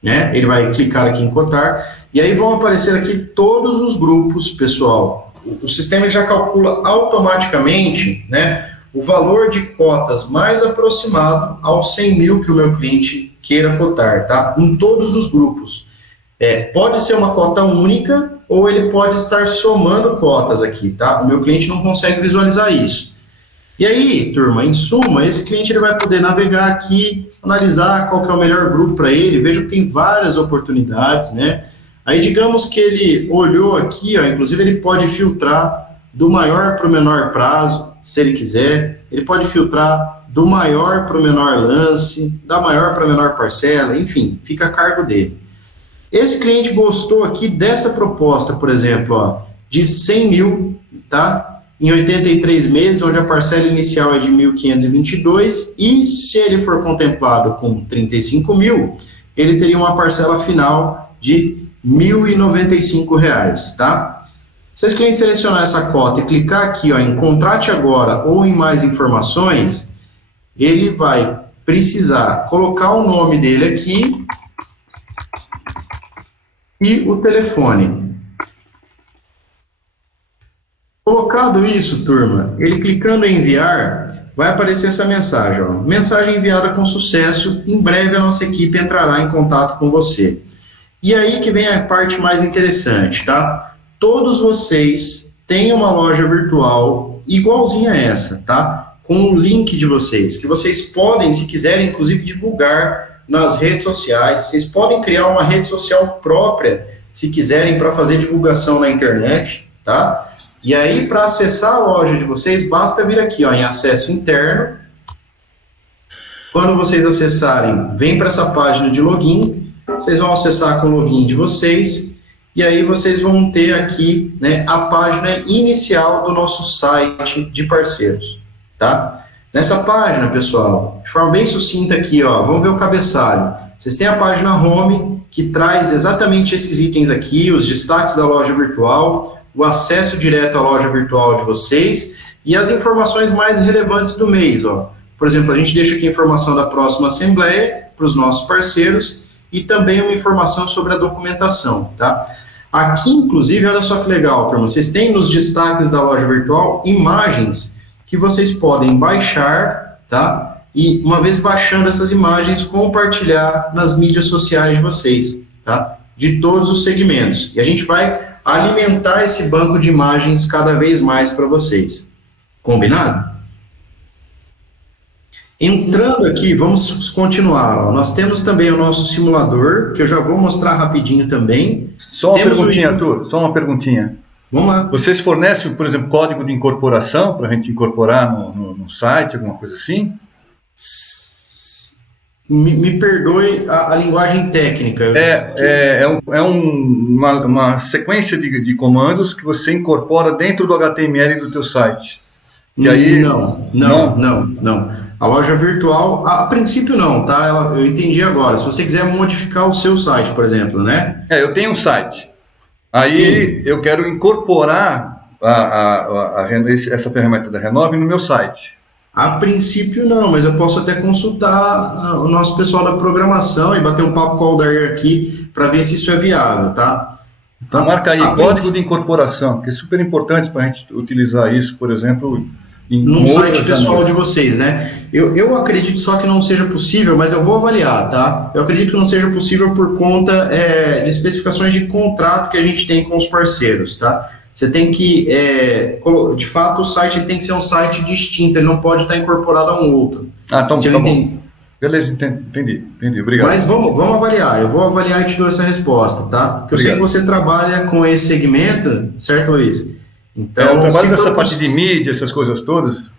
né? Ele vai clicar aqui em cotar, e aí vão aparecer aqui todos os grupos, pessoal. O sistema já calcula automaticamente, né, o valor de cotas mais aproximado aos 100 mil que o meu cliente queira cotar, tá? Em todos os grupos. Pode ser uma cota única ou ele pode estar somando cotas aqui, tá? O meu cliente não consegue visualizar isso. E aí, turma, em suma, esse cliente ele vai poder navegar aqui, analisar qual que é o melhor grupo para ele. Veja que tem várias oportunidades, né? Aí, digamos que ele olhou aqui, ó, inclusive ele pode filtrar do maior para o menor prazo, se ele quiser. Ele pode filtrar do maior para o menor lance, da maior para a menor parcela, enfim, fica a cargo dele. Esse cliente gostou aqui dessa proposta, por exemplo, ó, de 100 mil, tá? Em 83 meses, onde a parcela inicial é de 1.522, e se ele for contemplado com 35 mil, ele teria uma parcela final de R$ 1.095, tá? Se esse cliente selecionar essa cota e clicar aqui, ó, em contrate agora ou em mais informações, ele vai precisar colocar o nome dele aqui e o telefone. Colocado isso, turma, ele clicando em enviar, vai aparecer essa mensagem, ó, mensagem enviada com sucesso, em breve a nossa equipe entrará em contato com você. E aí que vem a parte mais interessante, tá? Todos vocês tem uma loja virtual igualzinha a essa, tá? Com o link de vocês, que vocês podem, se quiserem, inclusive divulgar nas redes sociais. Vocês podem criar uma rede social própria, se quiserem, para fazer divulgação na internet, tá? E aí, para acessar a loja de vocês, basta vir aqui, ó, em acesso interno. Quando vocês acessarem, vem para essa página de login, vocês vão acessar com o login de vocês, e aí vocês vão ter aqui, né, a página inicial do nosso site de parceiros, tá? Nessa página, pessoal, de forma bem sucinta aqui, ó, vamos ver o cabeçalho. Vocês têm a página home, que traz exatamente esses itens aqui, os destaques da loja virtual, o acesso direto à loja virtual de vocês e as informações mais relevantes do mês, ó. Por exemplo, a gente deixa aqui a informação da próxima assembleia para os nossos parceiros e também uma informação sobre a documentação, tá? Aqui, inclusive, olha só que legal, turma, vocês têm nos destaques da loja virtual imagens que vocês podem baixar, tá? E, uma vez baixando essas imagens, compartilhar nas mídias sociais de vocês, tá? De todos os segmentos. E a gente vai alimentar esse banco de imagens cada vez mais para vocês. Combinado? Entrando aqui, vamos continuar. Ó. Nós temos também o nosso simulador, que eu já vou mostrar rapidinho também. Só uma perguntinha, Arthur, só uma perguntinha. Vamos lá. Vocês fornecem, por exemplo, código de incorporação para a gente incorporar no site, alguma coisa assim? Me perdoe a linguagem técnica. Uma sequência de comandos que você incorpora dentro do HTML do teu site. E aí... Não. A loja virtual, a princípio não, tá? Eu entendi agora. Se você quiser modificar o seu site, por exemplo, né? Eu tenho um site. Aí Sim. Eu quero incorporar essa ferramenta da Renove no meu site. A princípio não, mas eu posso até consultar o nosso pessoal da programação e bater um papo com o Aldair aqui para ver se isso é viável, tá? Então marca aí, código de incorporação, que é super importante para a gente utilizar isso, por exemplo, num site pessoal de vocês, né? Eu acredito só que não seja possível, mas eu vou avaliar, tá? Eu acredito que não seja possível por conta de especificações de contrato que a gente tem com os parceiros, tá? Você tem que, de fato, o site ele tem que ser um site distinto, ele não pode estar incorporado a um outro. Então tá bom. Beleza, entendi, obrigado. Mas vamos avaliar, eu vou avaliar e te dou essa resposta, tá? Porque eu sei que você trabalha com esse segmento, certo, Luiz? Então, eu trabalho nessa parte de mídia, essas coisas todas.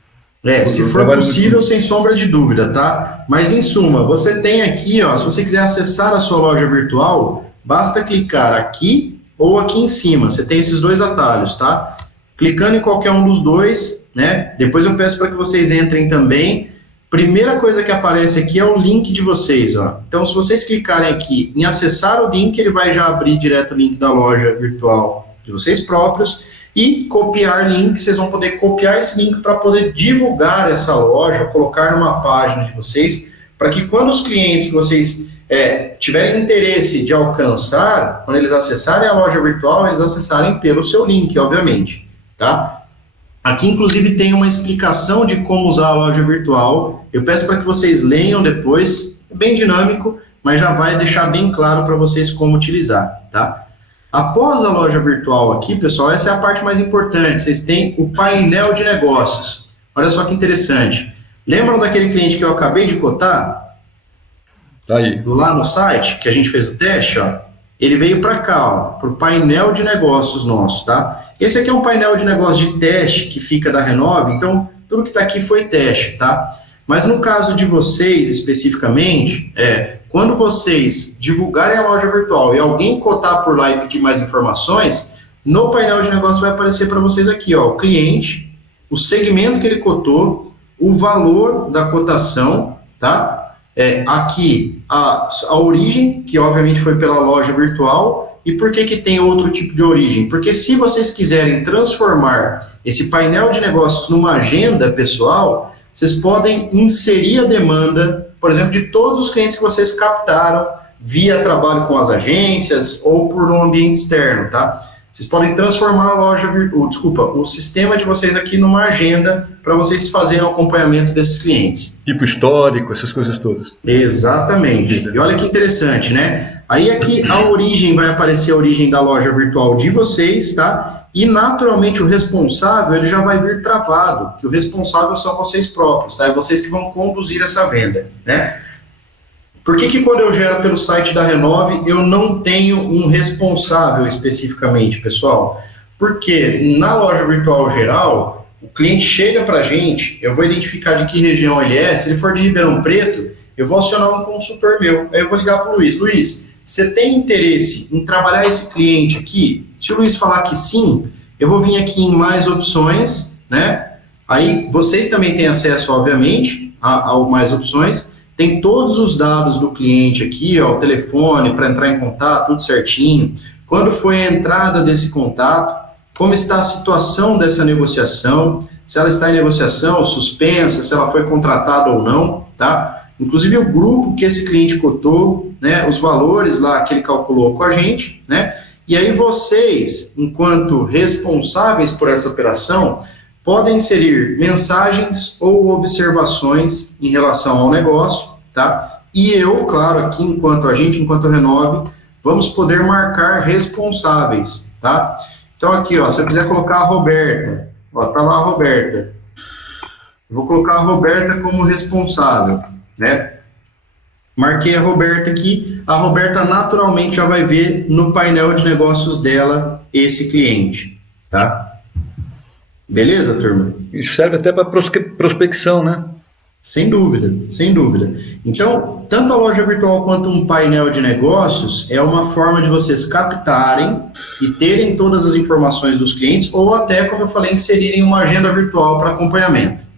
Se for possível, sem sombra de dúvida, tá? Mas, em suma, você tem aqui, ó, se você quiser acessar a sua loja virtual, basta clicar aqui ou aqui em cima, você tem esses dois atalhos, tá? Clicando em qualquer um dos dois, né? Depois eu peço para que vocês entrem também. Primeira coisa que aparece aqui é o link de vocês, ó. Então, se vocês clicarem aqui em acessar o link, ele vai já abrir direto o link da loja virtual de vocês próprios. E copiar link, vocês vão poder copiar esse link para poder divulgar essa loja, colocar numa página de vocês, para que quando os clientes que vocês tiverem interesse de alcançar, quando eles acessarem a loja virtual, eles acessarem pelo seu link, obviamente, tá? Aqui, inclusive, tem uma explicação de como usar a loja virtual. Eu peço para que vocês leiam depois, é bem dinâmico, mas já vai deixar bem claro para vocês como utilizar, tá? Após a loja virtual aqui, pessoal, essa é a parte mais importante. Vocês têm o painel de negócios. Olha só que interessante. Lembram daquele cliente que eu acabei de cotar? Tá aí. Lá no site, que a gente fez o teste, ó. Ele veio para cá, ó, para o painel de negócios nosso, tá? Esse aqui é um painel de negócios de teste que fica da Renove, então tudo que está aqui foi teste, tá? Mas no caso de vocês, especificamente, quando vocês divulgarem a loja virtual e alguém cotar por lá e pedir mais informações, no painel de negócio vai aparecer para vocês aqui, ó, o cliente, o segmento que ele cotou, o valor da cotação, tá? Aqui a origem, que obviamente foi pela loja virtual, e por que tem outro tipo de origem? Porque se vocês quiserem transformar esse painel de negócios numa agenda pessoal, vocês podem inserir a demanda, por exemplo, de todos os clientes que vocês captaram via trabalho com as agências ou por um ambiente externo, tá? Vocês podem transformar a loja o sistema de vocês aqui numa agenda para vocês fazerem o acompanhamento desses clientes. Tipo histórico, essas coisas todas. Exatamente. E olha que interessante, né? Aí aqui a origem vai aparecer a origem da loja virtual de vocês, tá? E, naturalmente, o responsável, ele já vai vir travado, que o responsável são vocês próprios, tá? É vocês que vão conduzir essa venda, né? Por que quando eu gero pelo site da Renove, eu não tenho um responsável especificamente, pessoal? Porque na loja virtual geral, o cliente chega para a gente, eu vou identificar de que região ele é, se ele for de Ribeirão Preto, eu vou acionar um consultor meu, aí eu vou ligar para o Luiz. Luiz, você tem interesse em trabalhar esse cliente aqui? Se o Luiz falar que sim, eu vou vir aqui em mais opções, né? Aí vocês também têm acesso, obviamente, a mais opções. Tem todos os dados do cliente aqui, ó, o telefone para entrar em contato, tudo certinho. Quando foi a entrada desse contato, como está a situação dessa negociação, se ela está em negociação, suspensa, se ela foi contratada ou não, tá? Inclusive o grupo que esse cliente cotou, né, os valores lá que ele calculou com a gente, né? E aí vocês, enquanto responsáveis por essa operação, podem inserir mensagens ou observações em relação ao negócio, tá? E eu, claro, aqui, enquanto Renove, vamos poder marcar responsáveis, tá? Então, aqui, ó, se eu quiser colocar a Roberta, ó, tá lá a Roberta. Eu vou colocar a Roberta como responsável, né? Marquei a Roberta aqui, a Roberta naturalmente já vai ver no painel de negócios dela esse cliente, tá? Beleza, turma? Isso serve até para prospecção, né? Sem dúvida, sem dúvida. Então, tanto a loja virtual quanto um painel de negócios é uma forma de vocês captarem e terem todas as informações dos clientes ou até, como eu falei, inserirem uma agenda virtual para acompanhamento.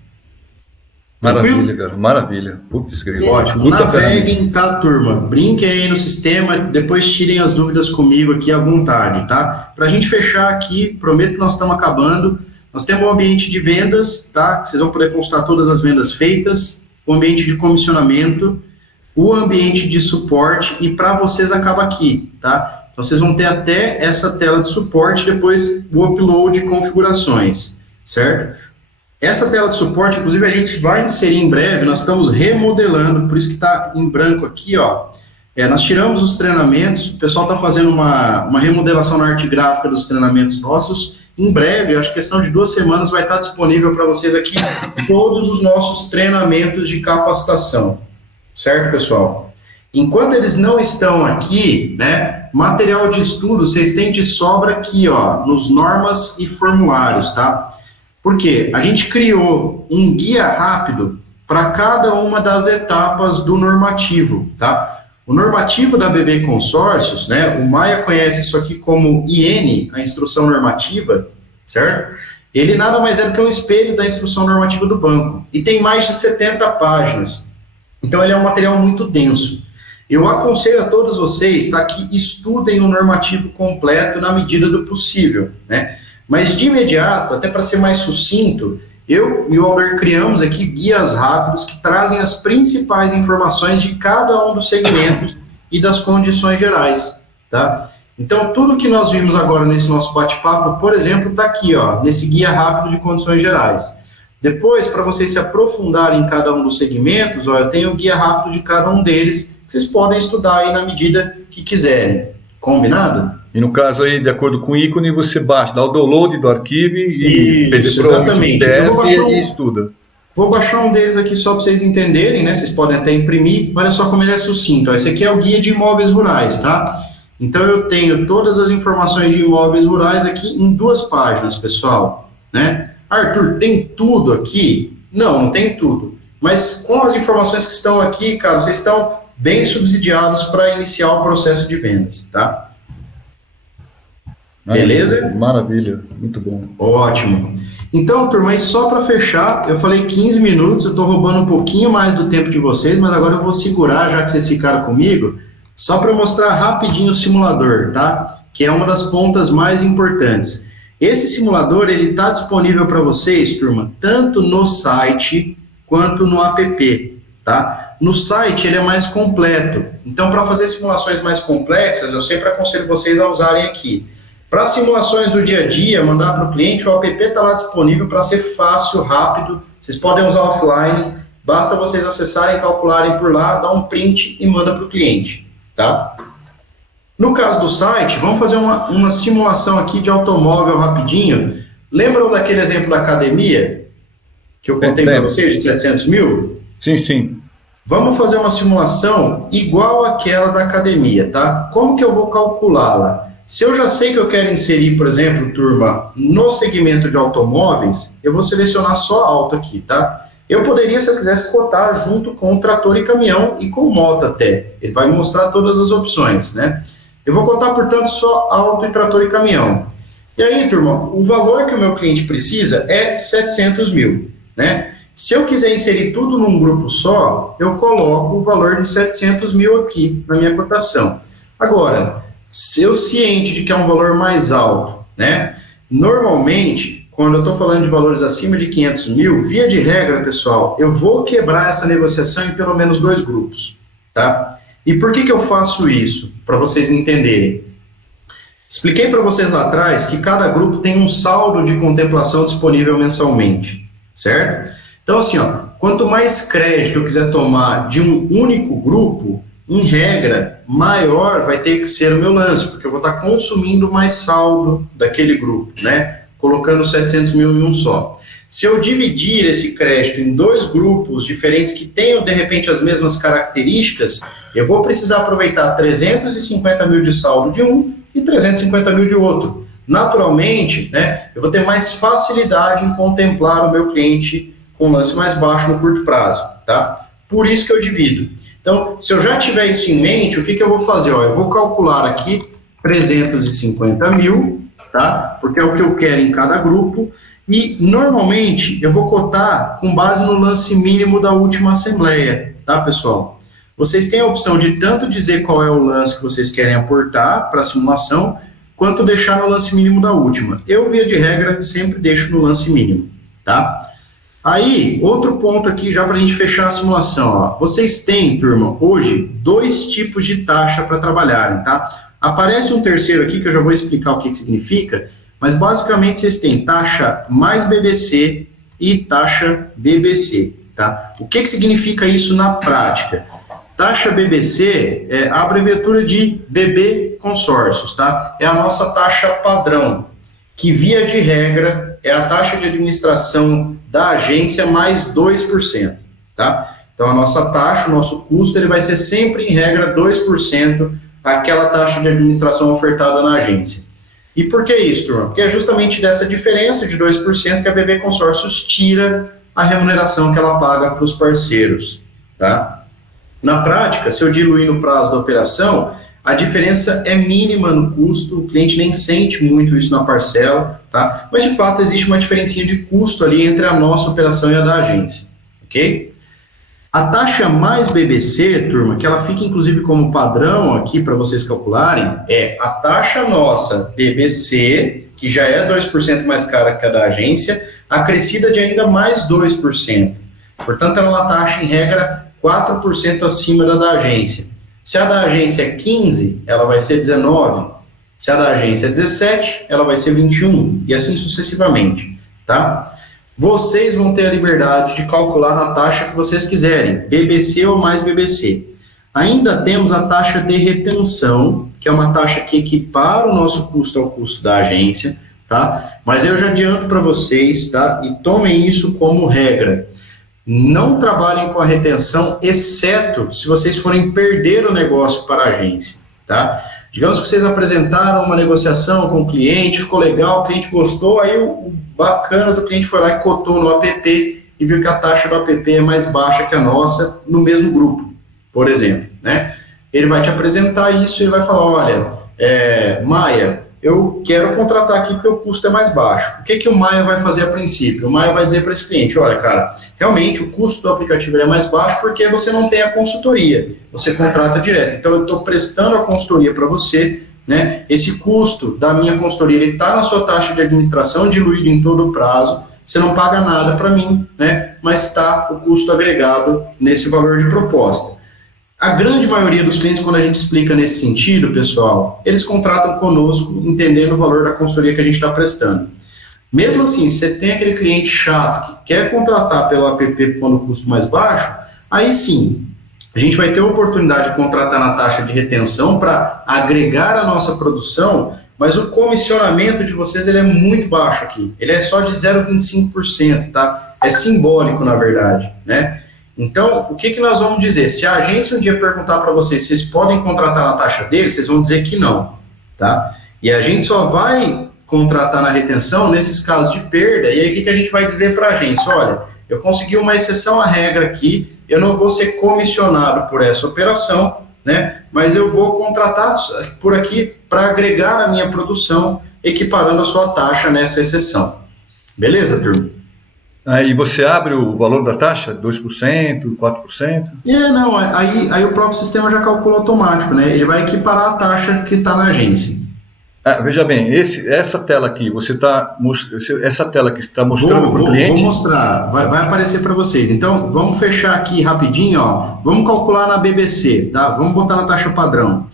Maravilha, cara, maravilha. Putz, ótimo. Naveguem, tá, turma? Brinquem aí no sistema, depois tirem as dúvidas comigo aqui à vontade, tá? Para a gente fechar aqui, prometo que nós estamos acabando. Nós temos um ambiente de vendas, tá? Vocês vão poder consultar todas as vendas feitas, o ambiente de comissionamento, o ambiente de suporte e para vocês acaba aqui, tá? Então vocês vão ter até essa tela de suporte, depois o upload de configurações, certo? Essa tela de suporte, inclusive, a gente vai inserir em breve, nós estamos remodelando, por isso que está em branco aqui, ó. Nós tiramos os treinamentos, o pessoal está fazendo uma remodelação na arte gráfica dos treinamentos nossos. Em breve, acho que questão de 2 semanas, vai estar disponível para vocês aqui todos os nossos treinamentos de capacitação. Certo, pessoal? Enquanto eles não estão aqui, né, material de estudo vocês têm de sobra aqui, ó, nos normas e formulários, tá? Por quê? A gente criou um guia rápido para cada uma das etapas do normativo, tá? O normativo da BB Consórcios, né, o Maia conhece isso aqui como IN, a instrução normativa, certo? Ele nada mais é do que um espelho da instrução normativa do banco. E tem mais de 70 páginas. Então, ele é um material muito denso. Eu aconselho a todos vocês, tá, que estudem o normativo completo na medida do possível, né? Mas, de imediato, até para ser mais sucinto, eu e o Alder criamos aqui guias rápidos que trazem as principais informações de cada um dos segmentos e das condições gerais, tá? Então, tudo que nós vimos agora nesse nosso bate-papo, por exemplo, está aqui, ó, nesse guia rápido de condições gerais. Depois, para vocês se aprofundarem em cada um dos segmentos, ó, eu tenho o guia rápido de cada um deles, que vocês podem estudar aí na medida que quiserem. Combinado? E no caso aí, de acordo com o ícone, você baixa, dá o download do arquivo e exatamente. e estuda. Vou baixar um deles aqui só para vocês entenderem, né? Vocês podem até imprimir. Olha só como ele é sucinto. Ó. Esse aqui é o guia de imóveis rurais, tá? Então eu tenho todas as informações de imóveis rurais aqui em 2 páginas, pessoal, né? Arthur, tem tudo aqui? Não, não tem tudo. Mas com as informações que estão aqui, cara, vocês estão bem subsidiados para iniciar o processo de vendas, tá? Beleza? Maravilha, muito bom. Ótimo. Então, turma, só para fechar, eu falei 15 minutos, eu estou roubando um pouquinho mais do tempo de vocês, mas agora eu vou segurar, já que vocês ficaram comigo, só para mostrar rapidinho o simulador, tá? Que é uma das pontas mais importantes. Esse simulador, ele está disponível para vocês, turma, tanto no site quanto no app, tá? No site, ele é mais completo. Então, para fazer simulações mais complexas, eu sempre aconselho vocês a usarem aqui. Para simulações do dia a dia, mandar para o cliente, o app está lá disponível para ser fácil, rápido. Vocês podem usar offline, basta vocês acessarem, calcularem por lá, dar um print e manda para o cliente, tá? No caso do site, vamos fazer uma simulação aqui de automóvel rapidinho. Lembram daquele exemplo da academia que eu contei para vocês, de 700 mil? Sim, sim. Vamos fazer uma simulação igual àquela da academia, tá? Como que eu vou calculá-la? Se eu já sei que eu quero inserir, por exemplo, turma, no segmento de automóveis, eu vou selecionar só auto aqui, tá? Eu poderia, se eu quisesse, cotar junto com trator e caminhão e com moto até. Ele vai mostrar todas as opções, né? Eu vou cotar, portanto, só auto e trator e caminhão. E aí, turma, o valor que o meu cliente precisa é 700 mil, né? Se eu quiser inserir tudo num grupo só, eu coloco o valor de 700 mil aqui na minha cotação. Agora, se eu ciente de que é um valor mais alto, né? Normalmente, quando eu estou falando de valores acima de 500 mil, via de regra, pessoal, eu vou quebrar essa negociação em pelo menos 2 grupos, tá? E por que eu faço isso? Para vocês me entenderem. Expliquei para vocês lá atrás que cada grupo tem um saldo de contemplação disponível mensalmente, certo? Então, assim, ó, quanto mais crédito eu quiser tomar de um único grupo, em regra, maior vai ter que ser o meu lance, porque eu vou estar consumindo mais saldo daquele grupo, né? Colocando 700 mil em um só. Se eu dividir esse crédito em 2 grupos diferentes que tenham, de repente, as mesmas características, eu vou precisar aproveitar 350 mil de saldo de um e 350 mil de outro. Naturalmente, né, eu vou ter mais facilidade em contemplar o meu cliente com um lance mais baixo no curto prazo, tá? Por isso que eu divido. Então, se eu já tiver isso em mente, o que eu vou fazer? Ó, eu vou calcular aqui 350 mil, tá? Porque é o que eu quero em cada grupo. E, normalmente, eu vou cotar com base no lance mínimo da última assembleia, tá, pessoal? Vocês têm a opção de tanto dizer qual é o lance que vocês querem aportar para a simulação, quanto deixar no lance mínimo da última. Eu, via de regra, sempre deixo no lance mínimo, tá? Aí, outro ponto aqui, já para a gente fechar a simulação, ó. Vocês têm, turma, hoje, 2 tipos de taxa para trabalharem, tá? Aparece um terceiro aqui, que eu já vou explicar o que significa, mas basicamente vocês têm taxa mais BBC e taxa BBC, tá? O que significa isso na prática? Taxa BBC é a abreviatura de BB Consórcios, tá? É a nossa taxa padrão, que via de regra é a taxa de administração da agência mais 2%, tá? Então a nossa taxa, o nosso custo, ele vai ser sempre em regra 2% aquela taxa de administração ofertada na agência. E por que isso, turma? Porque é justamente dessa diferença de 2% que a BB Consórcios tira a remuneração que ela paga para os parceiros, tá? Na prática, se eu diluir no prazo da operação, a diferença é mínima no custo, o cliente nem sente muito isso na parcela, tá? Mas, de fato, existe uma diferencinha de custo ali entre a nossa operação e a da agência, ok? A taxa mais BBC, turma, que ela fica inclusive como padrão aqui para vocês calcularem, é a taxa nossa BBC, que já é 2% mais cara que a da agência, acrescida de ainda mais 2%. Portanto, ela é uma taxa, em regra, 4% acima da agência. Se a da agência é 15, ela vai ser 19. Se a da agência é 17, ela vai ser 21, e assim sucessivamente, tá? Vocês vão ter a liberdade de calcular na taxa que vocês quiserem, BBC ou mais BBC. Ainda temos a taxa de retenção, que é uma taxa que equipara o nosso custo ao custo da agência, tá? Mas eu já adianto para vocês, tá? E tomem isso como regra. Não trabalhem com a retenção, exceto se vocês forem perder o negócio para a agência, tá? Digamos que vocês apresentaram uma negociação com o cliente, ficou legal, o cliente gostou, aí o bacana do cliente foi lá e cotou no app e viu que a taxa do app é mais baixa que a nossa no mesmo grupo, por exemplo, né? Ele vai te apresentar isso e vai falar, olha, Maia, eu quero contratar aqui porque o custo é mais baixo. O que o Maia vai fazer a princípio? O Maia vai dizer para esse cliente, olha, cara, realmente o custo do aplicativo é mais baixo porque você não tem a consultoria, você contrata direto. Então, eu estou prestando a consultoria para você, né? Esse custo da minha consultoria, ele está na sua taxa de administração, diluído em todo o prazo, você não paga nada para mim, né? Mas está o custo agregado nesse valor de proposta. A grande maioria dos clientes, quando a gente explica nesse sentido, pessoal, eles contratam conosco entendendo o valor da consultoria que a gente está prestando. Mesmo assim, se você tem aquele cliente chato que quer contratar pelo app quando o custo mais baixo, aí sim, a gente vai ter a oportunidade de contratar na taxa de retenção para agregar a nossa produção, mas o comissionamento de vocês ele é muito baixo aqui. Ele é só de 0,25%, tá? É simbólico, na verdade, né? Então, o que nós vamos dizer? Se a agência um dia perguntar para vocês se vocês podem contratar na taxa deles, vocês vão dizer que não, tá? E a gente só vai contratar na retenção nesses casos de perda, e aí o que a gente vai dizer para a agência? Olha, eu consegui uma exceção à regra aqui, eu não vou ser comissionado por essa operação, né? Mas eu vou contratar por aqui para agregar a minha produção, equiparando a sua taxa nessa exceção. Beleza, turma? Aí você abre o valor da taxa, 2%, 4%? Não, aí o próprio sistema já calcula automático, né? Ele vai equiparar a taxa que está na agência. Veja bem, essa tela aqui, essa tela que está mostrando para o cliente? Vou mostrar, vai aparecer para vocês. Então, vamos fechar aqui rapidinho, ó. Vamos calcular na BBC, tá? Vamos botar na taxa padrão.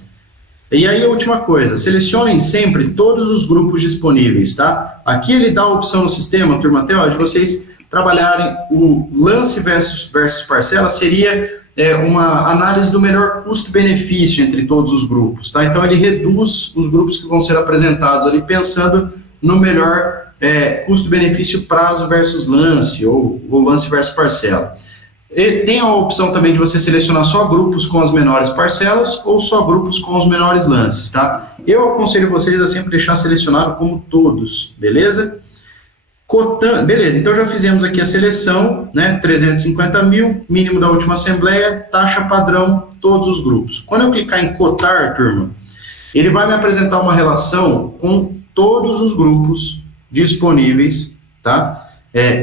E aí, a última coisa, selecionem sempre todos os grupos disponíveis, tá? Aqui ele dá a opção no sistema, turma, até ó, de vocês trabalharem o lance versus parcela, seria uma análise do melhor custo-benefício entre todos os grupos, tá? Então ele reduz os grupos que vão ser apresentados ali, pensando no melhor custo-benefício prazo versus lance, ou lance versus parcela. E tem a opção também de você selecionar só grupos com as menores parcelas ou só grupos com os menores lances, tá? Eu aconselho vocês a sempre deixar selecionado como todos, beleza? Beleza, então já fizemos aqui a seleção, né? 350 mil, mínimo da última assembleia, taxa padrão, todos os grupos. Quando eu clicar em cotar, turma, ele vai me apresentar uma relação com todos os grupos disponíveis, tá?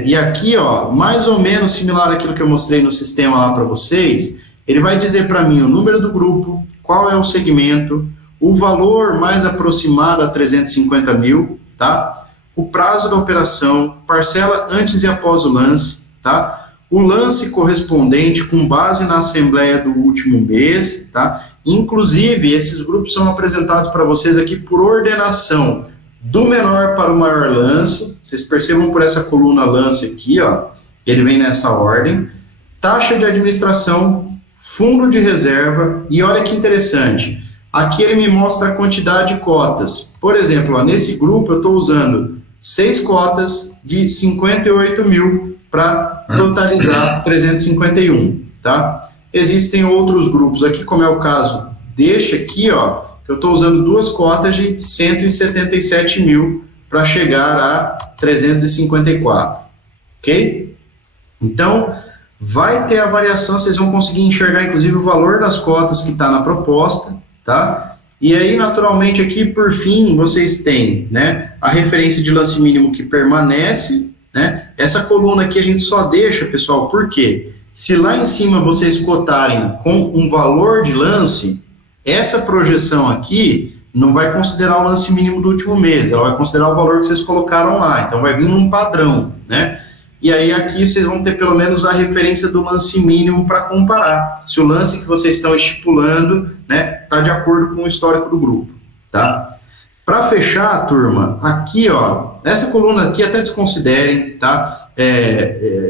E aqui, ó, mais ou menos similar àquilo que eu mostrei no sistema lá para vocês, ele vai dizer para mim o número do grupo, qual é o segmento, o valor mais aproximado a 350 mil, tá? O prazo da operação, parcela antes e após o lance, tá? O lance correspondente com base na assembleia do último mês, tá? Inclusive, esses grupos são apresentados para vocês aqui por ordenação, do menor para o maior lance. Vocês percebam por essa coluna lance aqui, ó, ele vem nessa ordem. Taxa de administração, fundo de reserva, e olha que interessante, aqui ele me mostra a quantidade de cotas. Por exemplo, ó, nesse grupo eu estou usando 6 cotas de 58 mil para totalizar 351, tá? Existem outros grupos aqui, como é o caso deste aqui, ó, que eu estou usando 2 cotas de 177 mil para chegar a 354, ok? Então, vai ter a variação, vocês vão conseguir enxergar, inclusive, o valor das cotas que está na proposta, tá? E aí, naturalmente, aqui, por fim, vocês têm, né, a referência de lance mínimo que permanece, né? Essa coluna aqui a gente só deixa, pessoal, por quê? Se lá em cima vocês cotarem com um valor de lance, essa projeção aqui não vai considerar o lance mínimo do último mês, ela vai considerar o valor que vocês colocaram lá, então vai vir num padrão, né? E aí aqui vocês vão ter pelo menos a referência do lance mínimo para comparar, se o lance que vocês estão estipulando, né, está de acordo com o histórico do grupo, tá? Para fechar, turma, aqui, ó, essa coluna aqui até desconsiderem, tá?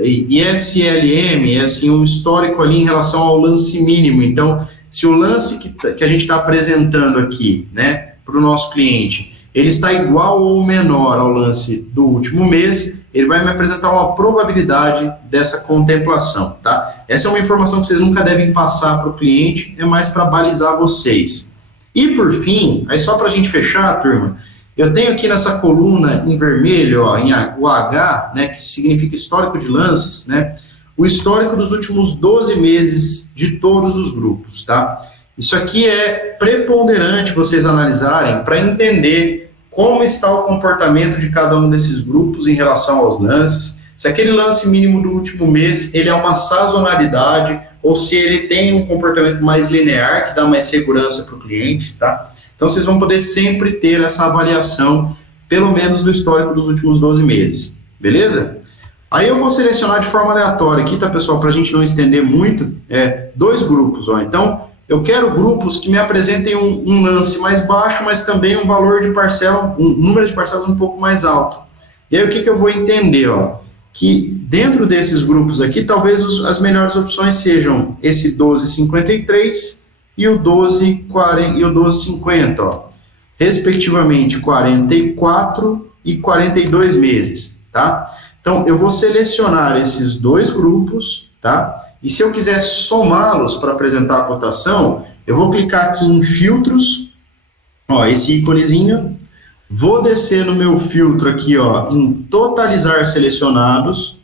ISLM é assim, um histórico ali em relação ao lance mínimo, então, se o lance que a gente está apresentando aqui, né, para o nosso cliente, ele está igual ou menor ao lance do último mês, ele vai me apresentar uma probabilidade dessa contemplação, tá? Essa é uma informação que vocês nunca devem passar para o cliente, é mais para balizar vocês. E por fim, aí só para a gente fechar, turma, eu tenho aqui nessa coluna em vermelho, ó, o H, né, que significa histórico de lances, né, o histórico dos últimos 12 meses de todos os grupos, tá? Isso aqui é preponderante vocês analisarem para entender como está o comportamento de cada um desses grupos em relação aos lances, se aquele lance mínimo do último mês ele é uma sazonalidade ou se ele tem um comportamento mais linear que dá mais segurança para o cliente, tá? Então vocês vão poder sempre ter essa avaliação, pelo menos do histórico dos últimos 12 meses, beleza? Aí eu vou selecionar de forma aleatória aqui, tá, pessoal, para a gente não estender muito, 2 grupos, ó. Então, eu quero grupos que me apresentem um lance mais baixo, mas também um valor de parcela, um número de parcelas um pouco mais alto. E aí o que eu vou entender, ó? Que dentro desses grupos aqui, talvez as melhores opções sejam esse 12,53 e o 12,40 e o 12,50, ó, respectivamente 44 e 42 meses, tá? Então, eu vou selecionar esses dois grupos, tá? E se eu quiser somá-los para apresentar a cotação, eu vou clicar aqui em filtros, ó, esse íconezinho, vou descer no meu filtro aqui, ó, em totalizar selecionados,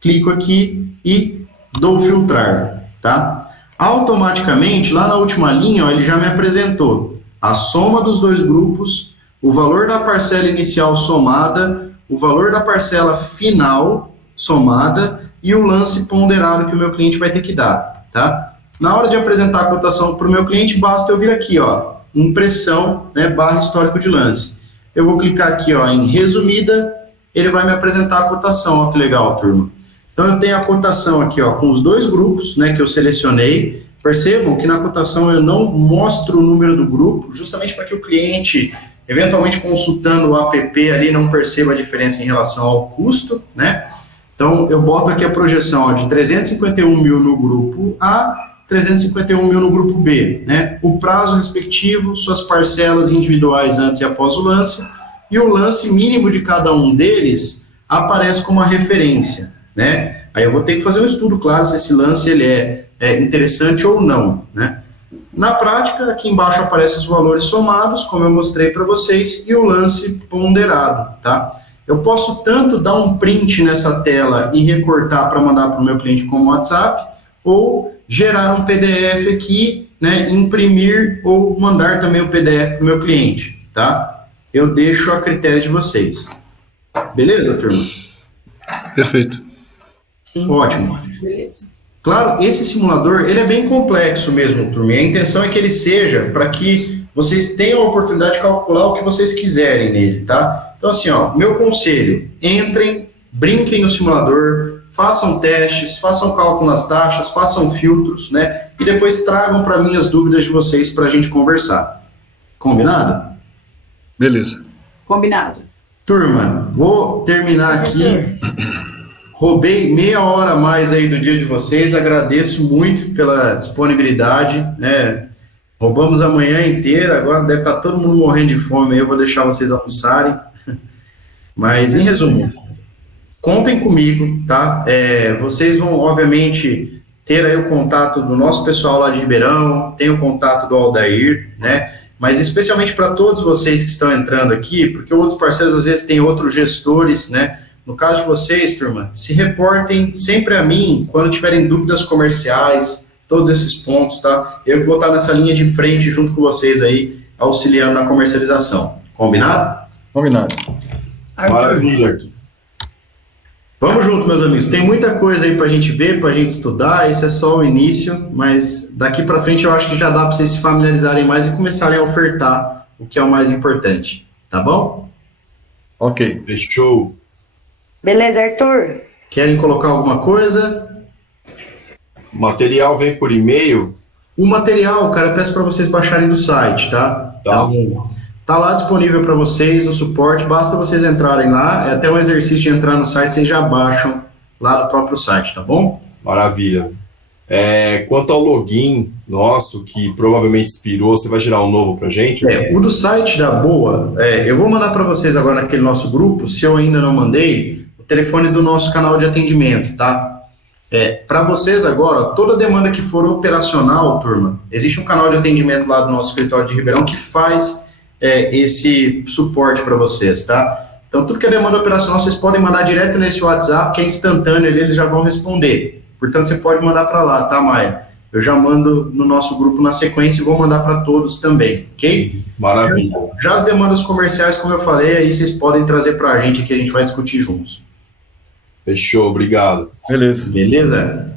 clico aqui e dou filtrar, tá? Automaticamente, lá na última linha, ó, ele já me apresentou a soma dos dois grupos, o valor da parcela inicial somada, o valor da parcela final somada e o lance ponderado que o meu cliente vai ter que dar, tá? Na hora de apresentar a cotação para o meu cliente, basta eu vir aqui, ó, impressão, né, barra histórico de lance. Eu vou clicar aqui, ó, em resumida, ele vai me apresentar a cotação, ó, que legal, turma. Então, eu tenho a cotação aqui, ó, com os dois grupos, né, que eu selecionei. Percebam que na cotação eu não mostro o número do grupo, justamente para que o cliente, eventualmente consultando o app ali, não perceba a diferença em relação ao custo, né? Então, eu boto aqui a projeção, ó, de 351 mil no grupo A, 351 mil no grupo B, né? O prazo respectivo, suas parcelas individuais antes e após o lance, e o lance mínimo de cada um deles aparece como uma referência, né? Aí eu vou ter que fazer um estudo, claro, se esse lance ele é interessante ou não, né? Na prática, aqui embaixo aparecem os valores somados, como eu mostrei para vocês, e o lance ponderado, tá? Eu posso tanto dar um print nessa tela e recortar para mandar para o meu cliente como WhatsApp, ou gerar um PDF aqui, né, imprimir ou mandar também o PDF para o meu cliente, tá? Eu deixo a critério de vocês. Beleza, turma? Perfeito. Sim. Ótimo. Beleza. Claro, esse simulador, ele é bem complexo mesmo, turma, e a intenção é que ele seja para que vocês tenham a oportunidade de calcular o que vocês quiserem nele, tá? Então, assim, ó, meu conselho, entrem, brinquem no simulador, façam testes, façam cálculo nas taxas, façam filtros, né? E depois tragam para mim as dúvidas de vocês para a gente conversar. Combinado? Beleza. Combinado. Turma, vou terminar aqui. Roubei meia hora a mais aí do dia de vocês, agradeço muito pela disponibilidade, né? Roubamos a manhã inteira, agora deve estar todo mundo morrendo de fome aí, eu vou deixar vocês almoçarem. Mas, em resumo, contem comigo, tá? Vocês vão, obviamente, ter aí o contato do nosso pessoal lá de Ribeirão, tem o contato do Aldair, né? Mas especialmente para todos vocês que estão entrando aqui, porque outros parceiros às vezes têm outros gestores, né? No caso de vocês, turma, se reportem sempre a mim quando tiverem dúvidas comerciais, todos esses pontos, tá? Eu vou estar nessa linha de frente junto com vocês aí, auxiliando na comercialização. Combinado? Combinado. Maravilha, Arthur. Vamos junto, meus amigos. Tem muita coisa aí pra gente ver, pra gente estudar. Esse é só o início, mas daqui pra frente eu acho que já dá pra vocês se familiarizarem mais e começarem a ofertar o que é o mais importante. Tá bom? Ok. Fechou. Beleza, Arthur? Querem colocar alguma coisa? O material vem por e-mail? O material, cara, eu peço para vocês baixarem do site, tá? Tá. Tá lá disponível para vocês no suporte, basta vocês entrarem lá, é até um exercício de entrar no site, vocês já baixam lá do próprio site, tá bom? Maravilha. Quanto ao login nosso, que provavelmente expirou, você vai gerar um novo pra gente? O do site da Boa, eu vou mandar para vocês agora naquele nosso grupo, se eu ainda não mandei, o telefone do nosso canal de atendimento, tá? Para vocês agora, toda demanda que for operacional, turma, existe um canal de atendimento lá do nosso escritório de Ribeirão que faz esse suporte para vocês, tá? Então, tudo que é demanda operacional, vocês podem mandar direto nesse WhatsApp, que é instantâneo, eles já vão responder. Portanto, você pode mandar para lá, tá, Maia? Eu já mando no nosso grupo na sequência e vou mandar para todos também, ok? Maravilha. Já as demandas comerciais, como eu falei, aí vocês podem trazer para a gente que a gente vai discutir juntos. Fechou, obrigado. Beleza. Beleza?